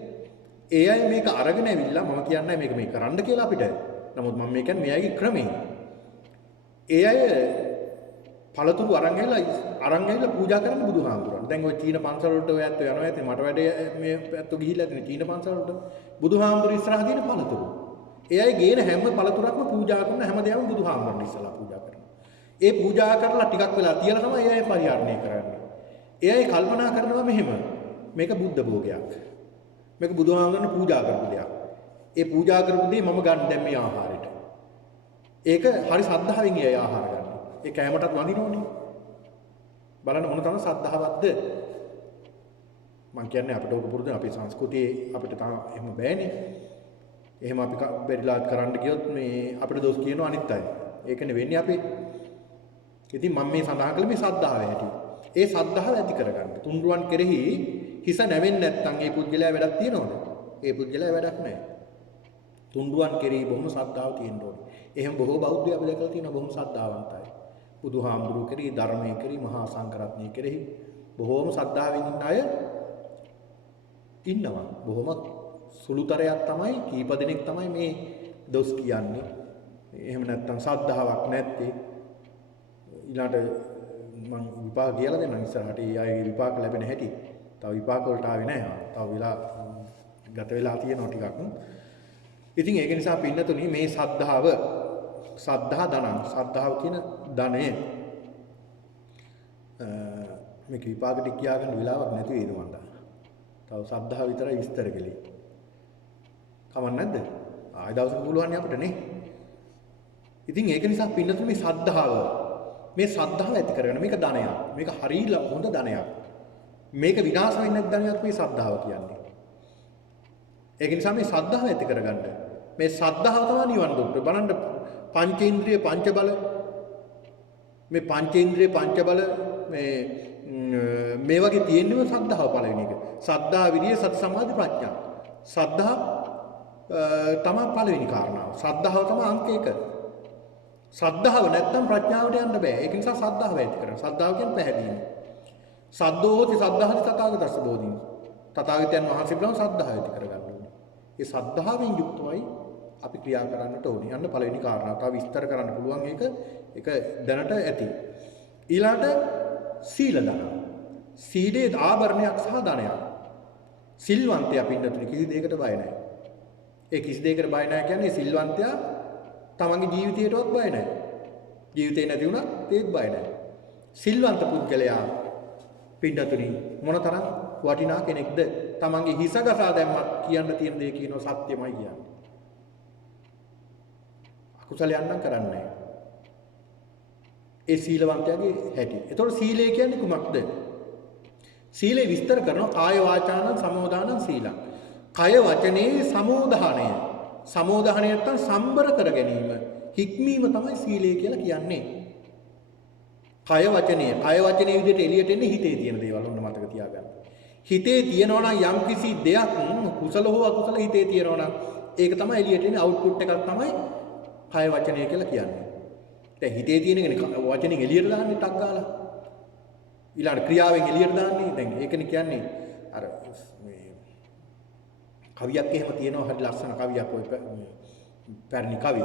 ඒ අය මේක අරගෙන ඇවිල්ලා මම කියන්නේ මේක මේ කරන්න කියලා අපිට. නමුත් මම මේ කියන්නේ මෙයාගේ ක්‍රමේ. ඒ අය පළතුරු අරන් ඇවිල්ලා පූජා කරන්න බුදුහාමුදුරන්. දැන් ওই චීන පන්සල් වලට ඔය ඇත්තෝ යනවා ඇත්තේ මට වැඩේ මේ ඇත්තෝ ගිහිල්ලා තියෙන චීන පන්සල් වලට බුදුහාමුදුරු ඉස්සරහ තියෙන පළතුරු. ඒ අය ගේන හැම පළතුරක්ම පූජා කරන හැමදේම බුදුහාමුදුරන් ඉස්සලා පූජා කරනවා. ඒ පූජා කරලා ටිකක් වෙලා තියලා තමයි ඒ අය පරිහරණය කරන්නේ. ඒ අය කල්පනා කරනවා මෙහෙම මේක බුද්ධ භෝගයක්. මේක බුදුහාමුදුරන් පූජා කරපු දෙයක්. ඒ පූජා කරපු දේ මම ගන්න දැන් මේ ආහාරයට. ඒක හරි සද්ධාවෙන් ඒ ආහාර ගන්න. ඒ කෑමටත් වඳිනෝනේ. බලන්න මොන තරම් සද්ධාවක්ද. මම කියන්නේ අපිට උක පුරුදු අපේ සංස්කෘතියේ අපිට තාම එහෙම බෑනේ. එහෙම අපි බැරිලාත් කරන්න ගියොත් මේ අපිට දොස් කියනවා අනිත් අය. ඒකනේ වෙන්නේ අපි. ඉතින් මම මේ සඳහන් කළේ මේ සද්ධාව ඇති. ඒ සද්ධාව ඇති කරගන්න. තුන්රුවන් කෙරෙහි හිස නැවෙන්නේ නැත්නම් ඒ පුද්ගලයා වැඩක් තියනවද? ඒ පුද්ගලයා වැඩක් නැහැ. තුන්රුවන් කෙරෙහි බොහොම ශ්‍රද්ධාව තියෙන්න ඕනේ. එහෙම බොහෝ බෞද්ධයෝ අපි දැකලා තියෙනවා බොහොම ශ්‍රද්ධාවන්තයි. බුදුහාමුදුරුවෝ කෙරෙහි ධර්මයේ කෙරෙහි මහා සංඝරත්නය කෙරෙහි බොහෝම ශ්‍රද්ධාවෙන් ඉන්න අය ඉන්නවා. බොහොම සුළුතරයක් තමයි කීප දෙනෙක් තමයි මේ දොස් කියන්නේ. එහෙම නැත්නම් ශ්‍රද්ධාවක් නැත්තේ. ඊළාට මම විපාක කියලා දෙන්නම් ඉස්සරහට ඒ අයගේ විපාක ලැබෙන හැටි. තව විපාක වලට ආවේ නැහැ. තව වෙලා ගත වෙලා තියෙනවා ටිකක්. ඉතින් ඒක නිසා පින්නතුනි මේ සද්ධා ධනං කියන ධනය මේක විපාකට කියා ගන්න වෙලාවක් නැති වේද මන්ද. තව සද්ධා විතරයි විස්තර කළේ. කමක් නැද්ද? ආය දවසක පුළුවන් නේ අපිට නේ. ඉතින් ඒක නිසා පින්නතුනි මේ සද්ධාව ඇති කරගන්න මේක ධනයක්. මේක හරිය හොඳ ධනයක්. මේක විනාශ වෙන්නේ නැති ධනයක් මේ සද්ධාව කියන්නේ. ඒක නිසා මේ සද්ධාව ඇති කරගන්න. මේ සද්ධාව තමයි නිවන් දොරට. බලන්න පංචේන්ද්‍රිය පංචබල මේ පංචේන්ද්‍රිය පංචබල මේ වගේ තියෙනව සද්ධාව පළවෙනි එක. සද්ධා විරිය සති සමාධි ප්‍රඥා. සද්ධා තමයි පළවෙනි කාරණාව. සද්ධාව තමයි අංක 1. සද්ධාව නැත්තම් ප්‍රඥාවට යන්න බෑ. ඒක නිසා සද්ධාව ඇති කරගන්න. සද්ධාව කියන්නේ පැහැදීම. සද්දෝ හොති සද්ධාහති තථාගතස්ස බෝධින්. තථාගතයන් වහන්සේ බලන සද්ධාව ඇති කරගන්න ඕනේ. ඒ සද්ධාවෙන් යුක්තවයි අපි ක්‍රියා කරන්නට ඕනේ. යන්න පළවෙනි කාරණාව. තව විස්තර කරන්න පුළුවන් ඒක දැනට ඇති. ඊළාට සීල දාන. සීලේ ආභරණයක් සහ දානයක්. සිල්වන්තයා පින්නතුනි කිසි දෙයකට බය නැහැ. ඒ කිසි දෙයකට බය නැහැ කියන්නේ සිල්වන්තයා තමන්ගේ ජීවිතයටවත් බය නැහැ. ජීවිතේ නැති වුණත් ඒත් බය නැහැ. සිල්වන්ත පුද්ගලයා පින්නතුනි මොනතරම් වටිනා කෙනෙක්ද? තමන්ගේ හිස ගසා දැම්මත් කියන්න තියෙන දේ කියනවා සත්‍යමයි කියන්නේ. අකුසලයන් නම් කරන්නේ නැහැ. ඒ සීලවන්තයාගේ හැටි. එතකොට සීලය කියන්නේ කුමක්ද? සීලේ විස්තර කරනවා කාය වාචානං සමෝදානං සීලං. කය වචනේ සමෝදානය. සමෝදානය නැත්තම් සම්බර කර ගැනීම. හික්මීම තමයි සීලය කියලා කියන්නේ. කය වචනේ විදිහට එළියට එන්නේ හිතේ තියෙන දේවල් ඔන්න මතක තියාගන්න. හිතේ තියෙනවා නම් යම්කිසි දෙයක් කුසල හෝ අකුසල හිතේ තියෙනවා නම් ඒක තමයි එළියට එන්නේ අවුට්පුට් එකක් තමයි කය වචනේ කියලා කියන්නේ. දැන් හිතේ තියෙන එක වචනෙන් එළියට දාන්නේ ටක් ගාලා. ඊළඟ ක්‍රියාවෙන් එළියට දාන්නේ. දැන් ඒකනේ කියන්නේ අර මේ කවියක් එහෙම තියෙනවා හරි ලස්සන කවියක් ඔය පැරණි කවි.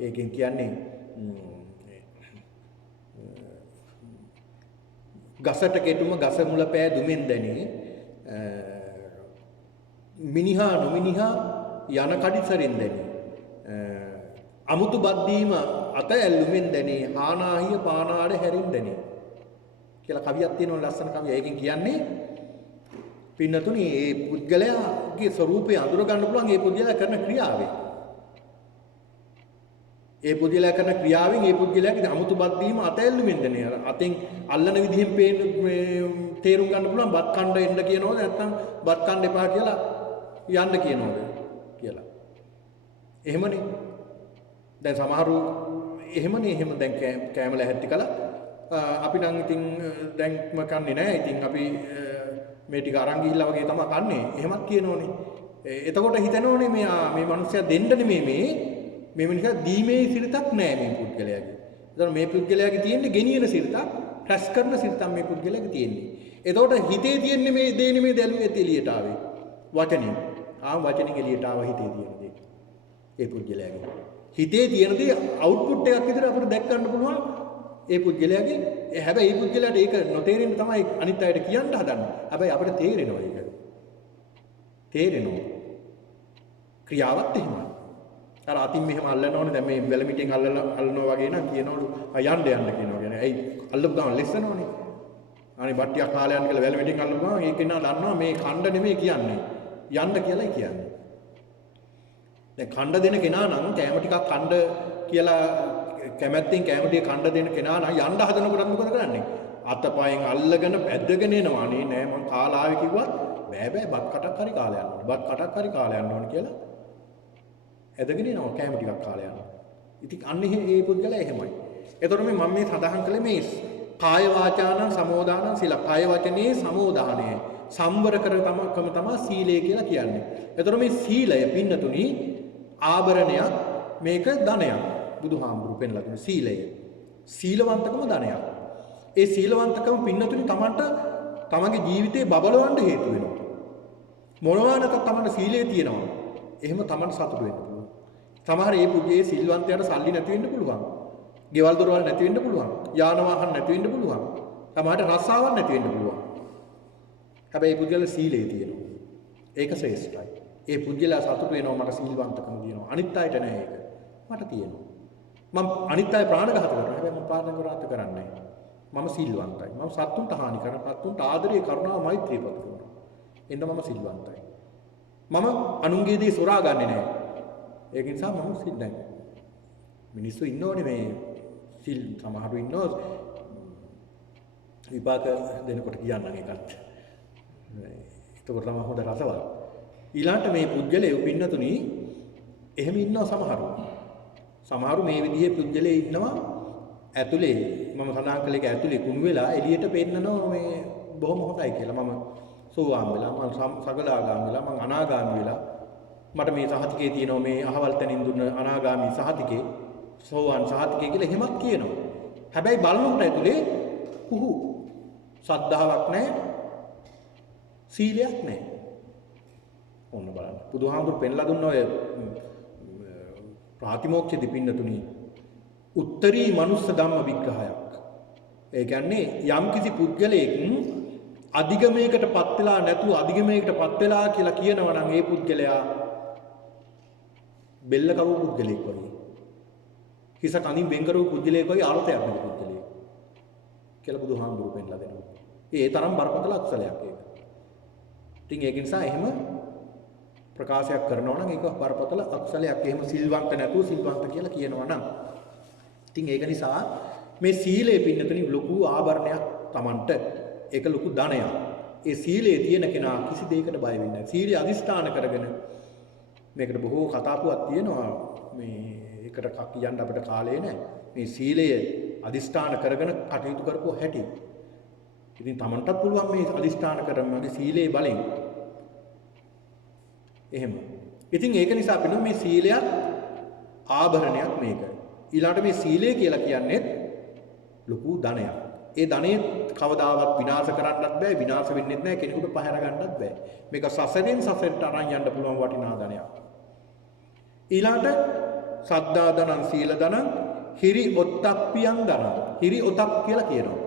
ඒකෙන් කියන්නේ ගසට කෙටුම ගස මුල පෑ දුමෙන් දැනේ මිනිහා නොමිනිහා යන කඩිසරින් දැනේ. අමුතු බද්දීම අත ඇල්ලුමෙන් දැනේ. හානාහිය පානාඩ හැරින් දැනේ. කියලා කවියක් තියෙනවා ලස්සන කවිය. ඒකෙන් කියන්නේ පින්නතුනි මේ පුද්ගලයාගේ ස්වરૂපය අඳුර ගන්න පුළුවන් මේ පුද්ගලයා කරන ක්‍රියාවෙන්. ඒ පුද්ගලයා කරන ක්‍රියාවෙන් ඒ පුද්ගලයාගේ අමුතු බද්දීම අත ඇල්ලුමෙන් දැනේ. අතෙන් අල්ලන විදිහෙන් තේරුම් ගන්න පුළුවන් බත් කණ්ඩ එන්න කියනවද නැත්නම් බත් කණ්ඩ එපා කියලා යන්න කියනවද කියලා. එහෙමනේ. දැන් සමහරු එහෙමනේ එහෙම දැන් කෑමල හැටි කළා. අපි නම් ඉතින් දැන්ම කන්නේ නැහැ. ඉතින් අපි මේ ටික අරන් ගිහිල්ලා වගේ තමයි කන්නේ. එහෙමත් කියනෝනේ. එතකොට හිතනෝනේ මේ මිනිස්සයා දෙන්න නෙමෙයි මේ මිනිහා දීමේ සිරිතක් නැහැ මේ පුද්ගලයාගේ. එතකොට මේ පුද්ගලයාගේ තියෙන්නේ ගෙනියන සිරිතක්, ට්‍රස් කරන සිරිතක් මේ පුද්ගලයාගේ තියෙන්නේ. එතකොට හිතේ තියෙන්නේ මේ දේ නෙමෙයි දැලුවේ එළියට ආවේ. වචනින්. වචනින් එළියට ආව හිතේ තියෙන දේ. ඒ පුද්ගලයාගේ. හිතේ තියෙන දේ අවුට්පුට් එකක් විතර අපිට දැක් ගන්න පුළුවන්. ඒ පුද්ගලයාගේ හැබැයි ඒ පුද්ගලයාට ඒක නොතේරෙන්න තමයි අනිත් අයට කියන්න හදන්නේ. හැබැයි අපිට තේරෙනවා ඒක. තේරෙනවා. ක්‍රියාවත් එහෙමයි. අර අතින් මෙහෙම අල්ලන්න ඕනේ. දැන් මේ වැලමිටින් අල්ලනවා වගේ නම් කියනවලු යන්න කියනවා. කියන්නේ ඇයි අල්ලපු ගමන් ලෙස්සනවනේ. අනේ බට්ටියක් කාලේ යන්න කියලා වැලමිටින් අල්ලපුවා ඒක නා දන්නවා මේ ඛණ්ඩ නෙමෙයි කියන්නේ. යන්න කියලායි කියන්නේ. දැන් ඛණ්ඩ දෙන කෙනා නම් කැම ටිකක් ඛණ්ඩ කියලා කැමැත්තෙන් කැම ටික ඛණ්ඩ දෙන කෙනා නම් යන්න හදනකොට මොකද කරන්නේ? අතපයෙන් අල්ලගෙන පැද්දගෙන එනවා. අනේ නෑ මං කාලා ආවේ කිව්වත් බෑ බත් කටක් හරි කාලා යන්න ඕනේ. බත් කටක් හරි කාලා යන්න ඕනේ කියලා ඇදගෙන එනවා කැම ටිකක් කාලා යනවා. ඉතින් අන්න ඒ පුද්ගලයා එහෙමයි. එතකොට මම මේ සඳහන් කළේ මේ කාය වාචානං සමෝදානං සීල. කාය වචනේ සමෝදානය සම්වර කරකම තමයි සීලය කියලා කියන්නේ. එතකොට මේ සීලය පින්නතුනි ආභරණයක්, මේක ධනයක්. බුදුහාමුදුරු පෙන්ලා දුන්න සීලය. සීලවන්තකම ධනයක්. ඒ සීලවන්තකම පින්නතුනි තමන්ගේ ජීවිතේ බබලවන්න හේතු වෙනවා. මොනවා නැතත් තමන්ට සීලය තියෙනවා. එහෙම තමන්ට සතුට වෙන්න පුළුවන්. සමහර ඒ පුද්ගලයේ සිල්වන්තයාට සල්ලි නැති වෙන්න පුළුවන්. ගෙවල් දොරවල් නැති වෙන්න පුළුවන්. යාන වාහන නැති වෙන්න පුළුවන්. සමහරට රස්සාවක් නැති වෙන්න පුළුවන්. හැබැයි පුද්ගල සීලේ තියෙනවා. ඒක ශ්‍රේෂ්ඨයි. ඒ පුද්ගලයා සතුට වෙනවා මට සීලවන්තකම තියෙනවා. අනිත් අයට නෑ ඒක. මට තියෙනවා. මම අනිත් අය ප්‍රාණඝාත කරනවා. හැබැයි මම ප්‍රාණඝාත කරන්නේ නෑ. මම සීලවන්තයි. මම සත්තුන්ට හානි කරනවා. සත්තුන්ට ආදරේ කරුණාව මෛත්‍රිය පතුරවනවා. එන්න මම සීලවන්තයි. මම අනුන්ගේ දේ සොරා ගන්නෙ නෑ. ඒක නිසා මම සිල් නැහැ. මිනිස්සු ඉන්නෝනේ මේ සිල් සමහරු ඉන්නෝ විපාක දෙනකොට කියන්න ඒකත්. එතකොට තමයි හොඳ රසවත්. ඊළඟට මේ පුද්ගලයේ පින්නතුනි එහෙම ඉන්නවා සමහරු. සමහරු මේ විදිහේ පුද්ගලයේ ඉන්නවා ඇතුලේ මම සඳහන් කළේ ඒක ඇතුලේ කුණු වෙලා එළියට පෙන්නනවා මේ බොහොම හොඳයි කියලා. මම සෝවාන් වෙලා මම සකදාගාමී වෙලා මම අනාගාමී වෙලා මට මේ සහතිකේ තියෙනවා මේ අහවල් තැනින් දුන්න අනාගාමී සහතිකේ සෝවාන් සහතිකේ කියලා එහෙමත් කියනවා. හැබැයි බලනකොට ඇතුලේ කුහු සද්ධාාවක් නැහැ. සීලයක් නැහැ. ඔන්න බලන්න. බුදුහාමුදුරු පෙන්ලා දුන්න ඔය ප්‍රාතිමෝක්ෂ දෙපින්නතුණි උත්තරී මනුස්ස ධම්ම විග්‍රහයක්. ඒ කියන්නේ යම්කිසි පුද්ගලයෙක් අධිගමයකටපත් වෙලා නැතුව අධිගමයකටපත් වෙලා කියලා කියනවා නම් ඒ පුද්ගලයා බෙල්ල කරු පුද්ගලයෙක් වගේ. හිස කනින් වෙන් කරු පුද්ගලයෙක් වගේ අර්ථයක් නෙවෙයි පුද්ගලයෙක්. කියලා බුදුහාමුදුරු පෙන්ලා දෙනවා. ඒ තරම් බරපතල අක්ෂලයක් ඒක. ඉතින් ඒක නිසා එහෙම ප්‍රකාශයක් කරනවා නම් ඒක බරපතල අක්ෂලයක්. එහෙම සිල්වන්ත නැතුව සිල්වන්ත කියලා කියනවා නම්. ඉතින් ඒක නිසා මේ සීලය පින්නතුනි ලොකු ආභරණයක් Tamanට. ඒක ලොකු ධනයක්. ඒ සීලයේ තියෙන කෙනා කිසි දෙයකට බය වෙන්නේ නැහැ. සීලය අදිස්ථාන කරගෙන මේකට බොහෝ කතාපුවක් තියෙනවා. මේ එකට කියන්න අපිට කාලේ නැහැ. මේ සීලය අදිස්ථාන කරගෙන කටයුතු කරපුව හැටි. ඉතින් Tamanටත් පුළුවන් මේ අදිස්ථාන කරගෙන මගේ සීලේ බලෙන්. එහෙම. ඉතින් ඒක නිසා අපිට මේ සීලයත් ආභරණයක් මේක. ඊළාට මේ සීලය කියලා කියන්නේ ලොකු ධනයක්. ඒ ධනෙ කවදාවත් විනාශ කරන්නත් බෑ, විනාශ වෙන්නෙත් නෑ, කෙනෙකුට පහැර ගන්නත් බෑ. මේක සසරෙන් සසරට අරන් යන්න පුළුවන් වටිනා ධනයක්. ඊළාට සද්ධා ධනං, සීල ධනං, හිරි ඔත්තප්පියං ධනං. හිරි ඔතප් කියලා කියනවා.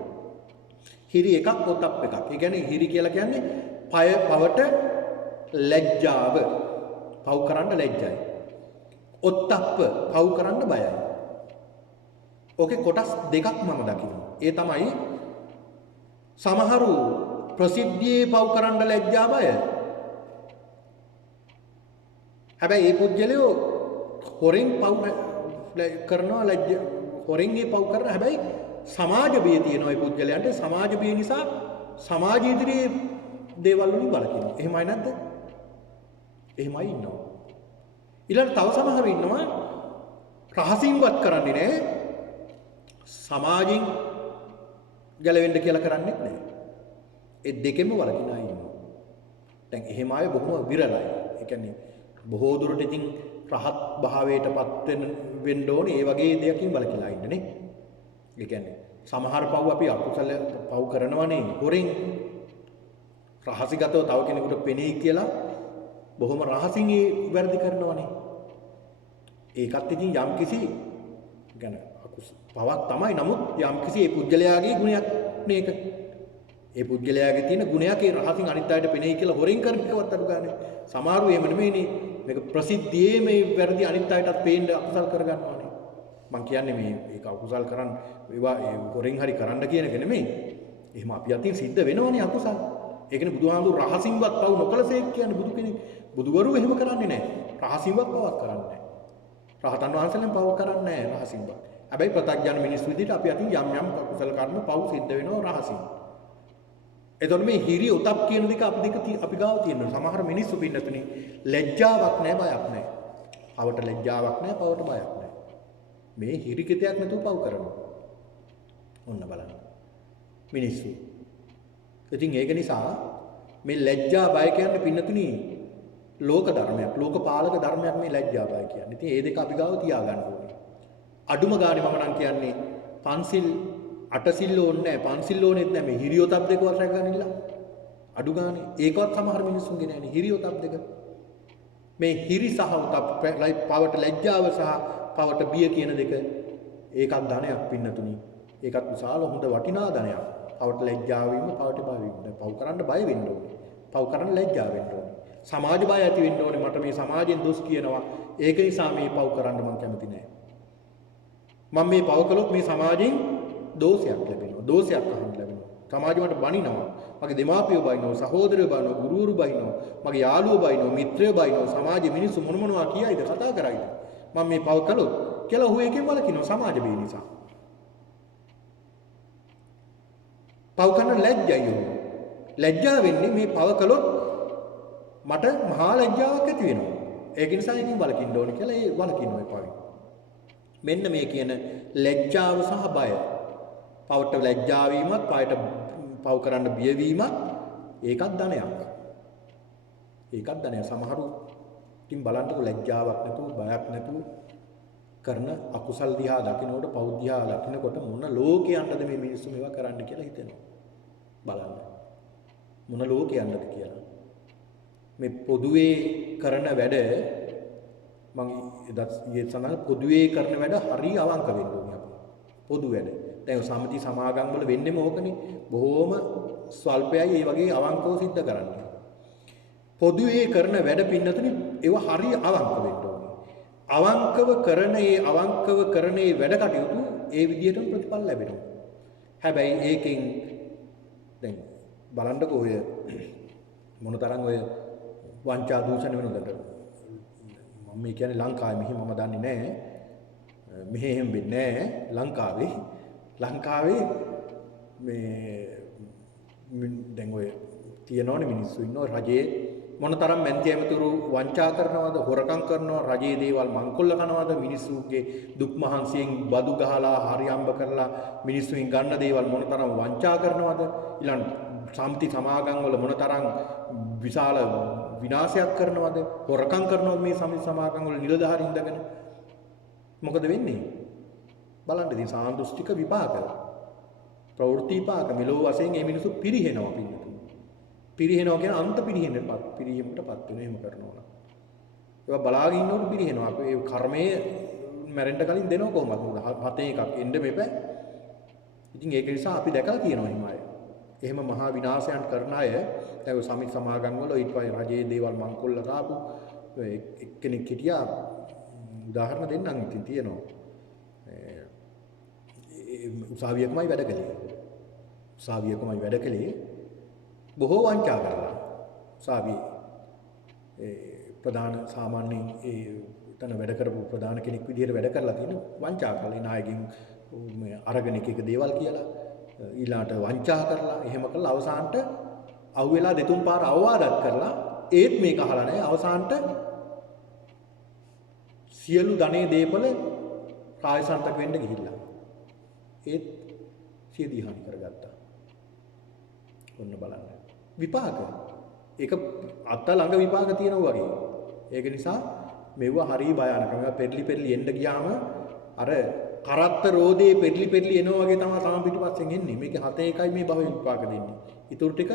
හිරි එකක් ඔතප් එකක්. ඒ කියන්නේ හිරි කියලා කියන්නේ පවට ලැජ්ජාව පව් කරන්න ලැජ්ජයි. ඔත්තප්ප පව් කරන්න බයයි. ඕකේ කොටස් දෙකක් මම දකිනවා. ඒ තමයි සමහරු ප්‍රසිද්ධියේ පව් කරන්න ලැජ්ජා බය. හැබැයි ඒ පුද්ගලයෝ හොරෙන් පව් කරනවා ලැජ්ජ හොරෙන් ඒ පව් කරන හැබැයි සමාජ බිය තියෙනවා ඒ පුද්ගලයන්ට. සමාජ බිය නිසා සමාජ ඉදිරියේ දේවල් වලින් බලකිනවා. එහෙමයි නැද්ද? එහෙමයි ඉන්නවා. ඊළඟ තව සමහරු ඉන්නවා රහසින්වත් කරන්නේ නැහැ. සමාජයෙන් ගැලවෙන්න කියලා කරන්නේත් නැහැ. ඒ දෙකෙන්ම වලකින අය ඉන්නවා. දැන් එහෙම අය බොහොම විරලයි. ඒ කියන්නේ බොහෝ දුරට ඉතින් රහත් භාවයටපත් වෙන්න ඕනේ ඒ වගේ දෙයකින් වලකිලා ඉන්න නේ. ඒ කියන්නේ සමහර පව් අපි අකුසල පව් කරනවනේ හොරෙන් රහසිගතව තව කෙනෙකුට පෙනී කියලා බොහොම රහසින් ඒ වැරදි කරනවනේ. ඒකත් ඉතින් යම්කිසි ගැන පවක් තමයි. නමුත් යම්කිසි ඒ පුද්ගලයාගේ ගුණයක් මේක. ඒ පුද්ගලයාගේ තියෙන ගුණයක් ඒ රහසින් අනිත් අයට පෙනෙයි කියලා හොරෙන් කරන එකවත් අඩු ගන්න. සමහරව එහෙම නෙමෙයිනේ. මේක ප්‍රසිද්ධියේ මේ වැරදි අනිත් අයටත් පේන්න අකුසල් කරගන්නවානේ. මං කියන්නේ මේ ඒක අකුසල් කරන් ඒවා හොරෙන් හරි කරන්න කියන එක නෙමෙයි. එහෙම අපි අතින් සිද්ධ වෙනවනේ අකුසල්. ඒ කියන්නේ බුදුහාමුදුරු රහසින්වත් පව් නොකලසේක් කියන්නේ බුදු කෙනෙක්. බුදුවරු එහෙම කරන්නේ නැහැ. රහසින්වත් පවක් කරන්නේ නැහැ. රහතන් වහන්සේලෙන් පව කරන්නේ නැහැ රහසින්වත්. හැබැයි ප්‍රත්‍යඥ මිනිස් විදිහට අපි අතින් යම් යම් කුසල කර්ම පව් සිද්ධ වෙනවා රහසින්. එතකොට මේ හිරි උතප් කියන දෙක අපි ගාව තියෙනවා. සමහර මිනිස්සු පින්නතුනේ ලැජ්ජාවක් නැහැ බයක් නැහැ. පවට ලැජ්ජාවක් නැහැ පවට බයක් නැහැ. මේ හිරි කිතයක් නැතුව පව් කරනවා. ඔන්න බලන්න. මිනිස්සු. ඉතින් ඒක නිසා මේ ලැජ්ජා බය කියන්නේ පින්නතුනේ ලෝක ධර්මයක්. ලෝකපාලක ධර්මයක් මේ ලැජ්ජා බය කියන්නේ. ඉතින් මේ දෙක අපි ගාව තියාගන්න ඕනේ. අඩුම ගානේ මම නම් කියන්නේ පන්සිල් අටසිල් ඕනේ නැහැ. පන්සිල් ඕනෙත් නැහැ. මේ හිරියොතප් දෙකවත් රැකගන්නilla. අඩු ගානේ ඒකවත් සමහර මිනිස්සුන්ගේ නැහැනේ හිරියොතප් දෙක. මේ හිරි සහ උතප් පවට ලැජ්ජාව සහ පවට බිය කියන දෙක ඒකත් ධනයක් පින්නතුනි. ඒකත් විශාල හොඳ වටිනා ධනයක්. පවට ලැජ්ජාව වීම පවට බය වීම. දැන් පව් කරන්න බය වෙන්න ඕනේ. පව් කරන්න ලැජ්ජාව වෙන්න ඕනේ. සමාජ බය ඇති වෙන්න ඕනේ. මට මේ සමාජයෙන් දොස් කියනවා. ඒක නිසා මේ පව් කරන්න මම කැමති නැහැ. මම මේ පව කළොත් මේ සමාජයෙන් දෝෂයක් ලැබෙනවා. දෝෂයක් අහන්න ලැබෙනවා. සමාජය මට බනිනවා. මගේ දෙමාපියෝ බනිනවා, සහෝදරයෝ බනිනවා, ගුරුවරු බනිනවා, මගේ යාළුවෝ බනිනවා, මිත්‍රයෝ බනිනවා, සමාජයේ මිනිස්සු මොනවා කියයිද කතා කරයිද? මම මේ පව කළොත් කියලා ඔහු එකෙන් වළකිනවා සමාජ බිය නිසා. පව කරන ලැජ්ජයි. ලැජ්ජා වෙන්නේ මේ පව කළොත් මට මහා ලැජ්ජාවක් ඇති වෙනවා. ඒක නිසා එකකින් වළකින්න ඕනේ කියලා ඒ වළකිනවා ඒ පවෙන්. මෙන්න මේ කියන ලැජ්ජාව සහ බය. පවට ලැජ්ජා වීමත්, පයට පව කරන්න බිය වීමත් ඒකත් ධනයක්. ඒකත් ධනයක්. සමහරු ඉතින් බලන්නකො ලැජ්ජාවක් නැතුව, බයක් නැතුව කරන අකුසල් දිහා දකින්නකොට, පව් දිහා දකින්නකොට මොන ලෝකයන්ටද මේ මිනිස්සු මේවා කරන්න කියලා හිතෙනවා. බලන්න. මොන ලෝකයන්ටද කියලා. මේ පොදුවේ කරන වැඩ මම ඊයේ සඳහන් පොදුවේ කරන වැඩ හරි අවංක වෙන්න ඕනේ අපි. පොදු වැඩ. දැන් සමිති සමාගම් වල වෙන්නේම ඕකනේ. බොහොම ස්වල්පයයි ඒ වගේ අවංකව සිද්ධ කරන්නේ. පොදුවේ කරන වැඩ පින්නතුනි ඒව හරි අවංක වෙන්න ඕනේ. අවංකව කරන ඒ වැඩ කටයුතු ඒ විදිහටම ප්‍රතිඵල ලැබෙනවා. හැබැයි ඒකෙන් දැන් බලන්නකෝ ඔය මොනතරම් ඔය වංචා දූෂණ වෙනවද? මම කියන්නේ ලංකාවේ මෙහි මම දන්නේ නැහැ. මෙහෙ එහෙම වෙන්නේ නැහැ ලංකාවේ මේ දැන් ඔය තියනෝනේ මිනිස්සු ඉන්නවා රජයේ මොනතරම් මැන්ති ඇමතුරු වංචා කරනවද, හොරකම් කරනවා, රජයේ දේවල් මංකොල්ල කනවද, මිනිස්සුගේ දුක් මහන්සියෙන් බදු ගහලා හරියම්බ කරලා මිනිස්සුන් ගන්න දේවල් මොනතරම් වංචා කරනවද, ඊළඟ සම්ති සමාගම් වල මොනතරම් විශාල විනාශයක් කරනවද, හොරකම් කරනවද මේ සමිති සමාගම් වල නිලධාරීන් ඉඳගෙන. මොකද වෙන්නේ? බලන්න ඉතින් සාන්දෘෂ්ටික විපාක, ප්‍රවෘත්ති විපාක මෙලොව වශයෙන් මේ මිනිස්සු පිරිහෙනවා පින්නතුනි. පිරිහෙනවා කියන අන්ත පිරිහෙන්නපත් වෙන එහෙම කරනවා. ඒවා බලාගෙන ඉන්නකොට පිරිහෙනවා. අපි ඒ කර්මයේ මැරෙන්න කලින් දෙනව කොහොමද? හතේ එකක් එන්න මෙපෑ. ඉතින් ඒක නිසා අපි දැකලා තියෙනවා හිමාය. එහෙම මහා විනාශයන් කරන අය දැන් සමිත් සමාගම් වල ඊට පස්සේ රජයේ දේවල් මංකොල්ල දාපු එක්කෙනෙක් හිටියා උදාහරණ දෙන්නම් ඉතින් තියෙනවා. උසාවියකමයි වැඩ කළේ. උසාවියකමයි වැඩ කළේ බොහෝ වංචා කරලා. උසාවියේ ප්‍රධාන සාමාන්‍යයෙන් එතන වැඩ කරපු ප්‍රධාන කෙනෙක් විදිහට වැඩ කරලා තියෙන වංචා කරලා නායකයන් අරගෙන එක දේවල් කියලා ඊළාට වංචා කරලා එහෙම කරලා අවසානට අවුවෙලා දෙතුන් පාර අවවාදත් කරලා ඒත් මේක අහලා නැහැ අවසානට සියලු ධනේ දීපල කායසන්තක වෙන්න ගිහිල්ලා ඒත් සියදී හානි කරගත්තා. ඔන්න බලන්න විපාක ඒක අත ළඟ විපාක තියෙනවා වගේ. ඒක නිසා මෙව හරි භයානක. මේවා පෙරලි එන්න ගියාම අර කරත්ත රෝදේ පෙරලි එනවා වගේ තමයි තම පිටපස්සෙන් එන්නේ. මේකේ 7 මේ භව විපාක දෙන්නේ. ඊටු ටික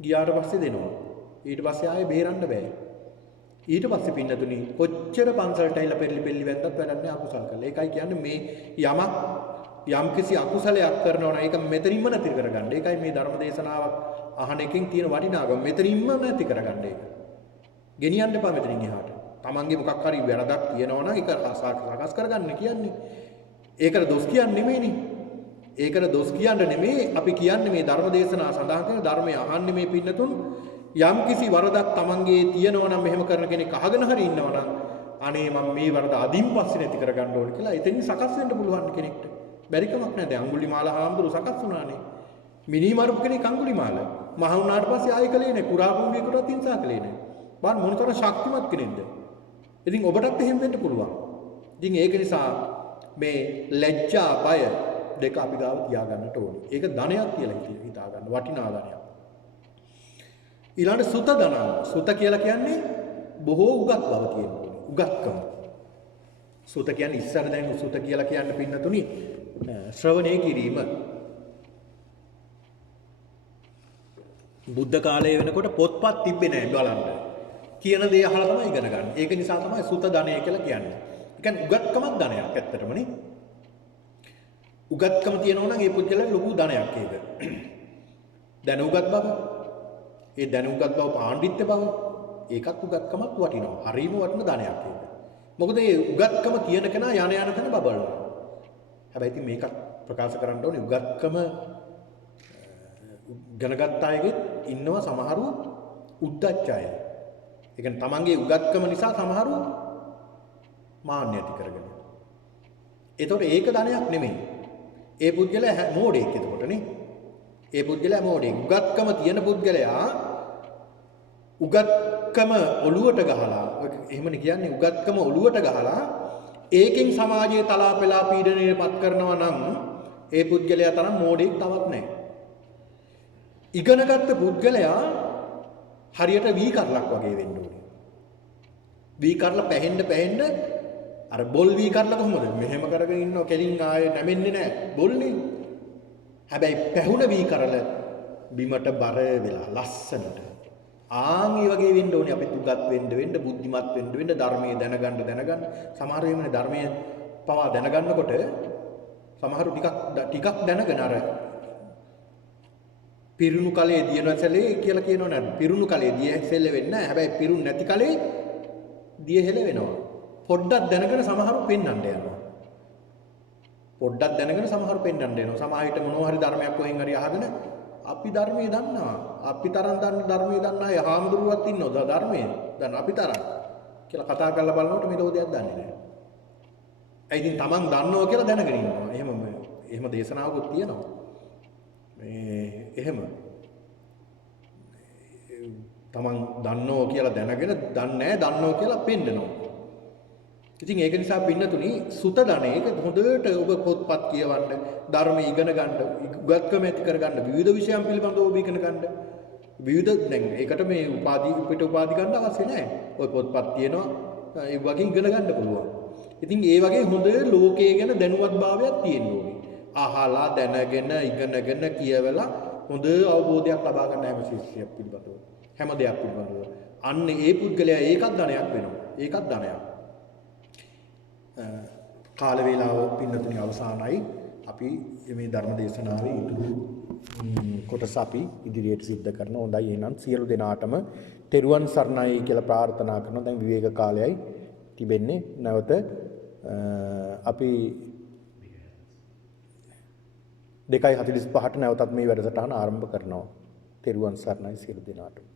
ගියාට පස්සේ දෙනවා. ඊට පස්සේ ආයේ බේරන්න බෑ. ඊට පස්සේ පින්නතුනි කොච්චර පන්සලට ඇවිල්ලා පෙරලි වැද්දත් වැඩක් නෑ අකුසල් කරලා. ඒකයි කියන්නේ මේ යම්කිසි අකුසලයක් කරනවා නම් ඒක මෙතනින්ම නැති කරගන්න. ඒකයි මේ ධර්ම දේශනාවක් අහන එකෙන් තියෙන වටිනාකම. මෙතනින්ම නැති කරගන්න ඒක. ගෙනියන්න එපා මෙතනින් එහාට. තමන්ගේ මොකක් හරි වැරදක් තියෙනවා නම් ඒක සකස් කරගන්න කියන්නේ. ඒකට දොස් කියන්නේ නෙමෙයිනේ. ඒකට දොස් කියන්න නෙමෙයි අපි කියන්නේ මේ ධර්ම දේශනා සඳහන් කරන ධර්මය අහන්නේ මේ පින්නතුන් යම් කිසි වරදක් තමන්ගේ තියෙනවා නම් මෙහෙම කරන කෙනෙක් අහගෙන හරි ඉන්නවා නම් අනේ මම මේ වරද අදින් පස්සේ නැති කරගන්න ඕනේ කියලා එතනින් සකස් වෙන්න පුළුවන් කෙනෙක්ට. බැරි කමක් නැහැ. දැන් අඟුලිමාල හාමුදුරු සකස් වුණානේ. මිනිමරුපු කෙනෙක් අඟුලිමාල. මහ වුණාට පස්සේ ආයෙ කලේ නැහැ. කුරා භූමියකටවත් හිංසා කලේ නැහැ. බලන්න මොනතර ශක්තිමත් කෙනෙක්ද. ඉතින් ඔබටත් එහෙම වෙන්න පුළුවන්. ඉතින් ඒක නිසා මේ ලැජ්ජා බය දෙක අපි ගාව තියාගන්නට ඕනේ. ඒක ධනයක් කියලා හිතා ගන්න වටිනා ධනයක්. ඊළඟට සුත ධන. සුත කියලා කියන්නේ බොහෝ උගත් බව කියන්නේ. උගත්කම. සුත කියන්නේ ඉස්සර දැන් සුත කියලා කියන්න පින්නතුනි ශ්‍රවණය කිරීම. බුද්ධ කාලයේ වෙනකොට පොත්පත් තිබ්බේ නැහැ බලන්න. කියන දේ අහලා තමයි ඉගෙන ගන්න. ඒක නිසා තමයි සුත ධනය කියලා කියන්නේ. ඒ කියන්නේ උගත්කමක් ධනයක් ඇත්තටමනේ. උගත්කම තියෙනවා නම් ඒ පුද්ගලයාට ලොකු ධනයක් ඒක. දැනුගත් බව. ඒ දැනුගත් බව පාණ්ඩිත්‍ය බව. ඒකත් උගත්කමක් වටිනවා. හරීම වටින ධනයක් ඒක. මොකද මේ උගත්කම තියෙන කෙනා යන තැන බබලනවා. හැබැයි ඉතින් මේකත් ප්‍රකාශ කරන්න ඕනේ උගත්කම ගණගත් අයගෙත් ඉන්නවා සමහරු උද්දච්ච අය. ඒ කියන්නේ තමන්ගේ උගත්කම නිසා සමහරු මාන්නය ඇති කරගෙන. ඒතකොට ඒක ධනයක් නෙමෙයි. ඒ පුද්ගලයා මෝඩෙක් එතකොටනේ. ඒ පුද්ගලයා මෝඩෙක්. උගත්කම තියෙන පුද්ගලයා උගත්කම ඔලුවට ගහලා එහෙමනේ කියන්නේ උගත්කම ඔලුවට ගහලා ඒකෙන් සමාජයේ තලා පෙලා පීඩනයටපත් කරනවා නම් ඒ පුද්ගලයා තරම් මෝඩෙක් තවත් නැහැ. ඉගෙනගත්ත පුද්ගලයා හරියට වී කරලක් වගේ වෙන්න ඕනේ. වී කරල පැහෙන්න අර බොල් වී කරල කොහොමද? මෙහෙම කරගෙන ඉන්නව කෙලින් ආයේ නැමෙන්නේ නැහැ. බොල්නේ. හැබැයි පැහුණ වී කරල බිමට බර වෙලා ලස්සනට. ආන් මේ වගේ වෙන්න ඕනේ අපි උගත් වෙන්න බුද්ධිමත් වෙන්න ධර්මයේ දැනගන්න සමහර වෙලාවෙ ධර්මයේ පවා දැනගන්නකොට සමහරු ටිකක් දැනගෙන අර පිරුණු කලේ දියනසලේ කියලා කියනව නේද? පිරුණු කලේ දිය සෙල්ල වෙන්නේ නැහැ. හැබැයි පිරුණු නැති කලේ දිය හෙල වෙනවා. පොඩ්ඩක් දැනගෙන සමහරු පෙන්වන්න යනවා. පොඩ්ඩක් දැනගෙන සමහරු පෙන්වන්න යනවා. සමහර විට මොනවා හරි ධර්මයක් කොහෙන් හරි අහගෙන අපි ධර්මයේ දන්නවා. අපි තරම් දන්න ධර්මයේ දන්න අය හාමුදුරුවෝත් ඉන්නවා. ධර්මයේ දැන් අපි තරම් කියලා කතා කරලා බලනකොට මේ ලෝකයක් දන්නේ නැහැ. ඒ ඉතින් Taman දන්නවා කියලා දැනගෙන ඉන්නවා. එහෙම දේශනාවකුත් තියෙනවා. එහෙම තමන් දන්නෝ කියලා දැනගෙන දන්නේ දන්නෝ කියලා පෙන්නනවා. ඉතින් ඒක නිසා පින්නතුනි සුත ධනෙ ඒක හොඳට ඔබ පොත්පත් කියවන්න, ධර්ම ඉගෙන ගන්න, උගත්කම ඇති කර ගන්න, විවිධ විෂයන් පිළිබඳව ඔබ ඉගෙන ගන්න. විවිධ දැන් ඒකට මේ උපාධි ගන්න අවශ්‍ය නැහැ. ඔය පොත්පත් තියෙනවා ඒ වගේ ඉගෙන ගන්න පුළුවන්. ඉතින් ඒ වගේ හොඳ ලෝකයේ ගැන දැනුවත් භාවයක් තියෙන්න ඕනේ. අහලා දැනගෙන ඉගෙනගෙන කියවලා හොඳ අවබෝධයක් ලබා ගන්න හැම ශිෂ්‍යයෙක් පිළිබඳව හැම දෙයක් පිළිබඳව අන්න ඒ පුද්ගලයා ඒකත් ධනයක් වෙනවා. ඒකත් ධනයක්. කාල වේලාව පින්නතුනි අවසానයි. අපි මේ ධර්ම දේශනාවේ ඉතුරු කොටස අපි ඉදිරියට සිද්ධ කරනවා. හොඳයි එහෙනම් සියලු දෙනාටම තෙරුවන් සරණයි කියලා ප්‍රාර්ථනා කරනවා. දැන් විවේක කාලයයි තිබෙන්නේ. නැවත අපි 2:45ට නැවතත් මේ වැඩසටහන ආරම්භ කරනවා. තෙරුවන් සරණයි සියලු දෙනාටම.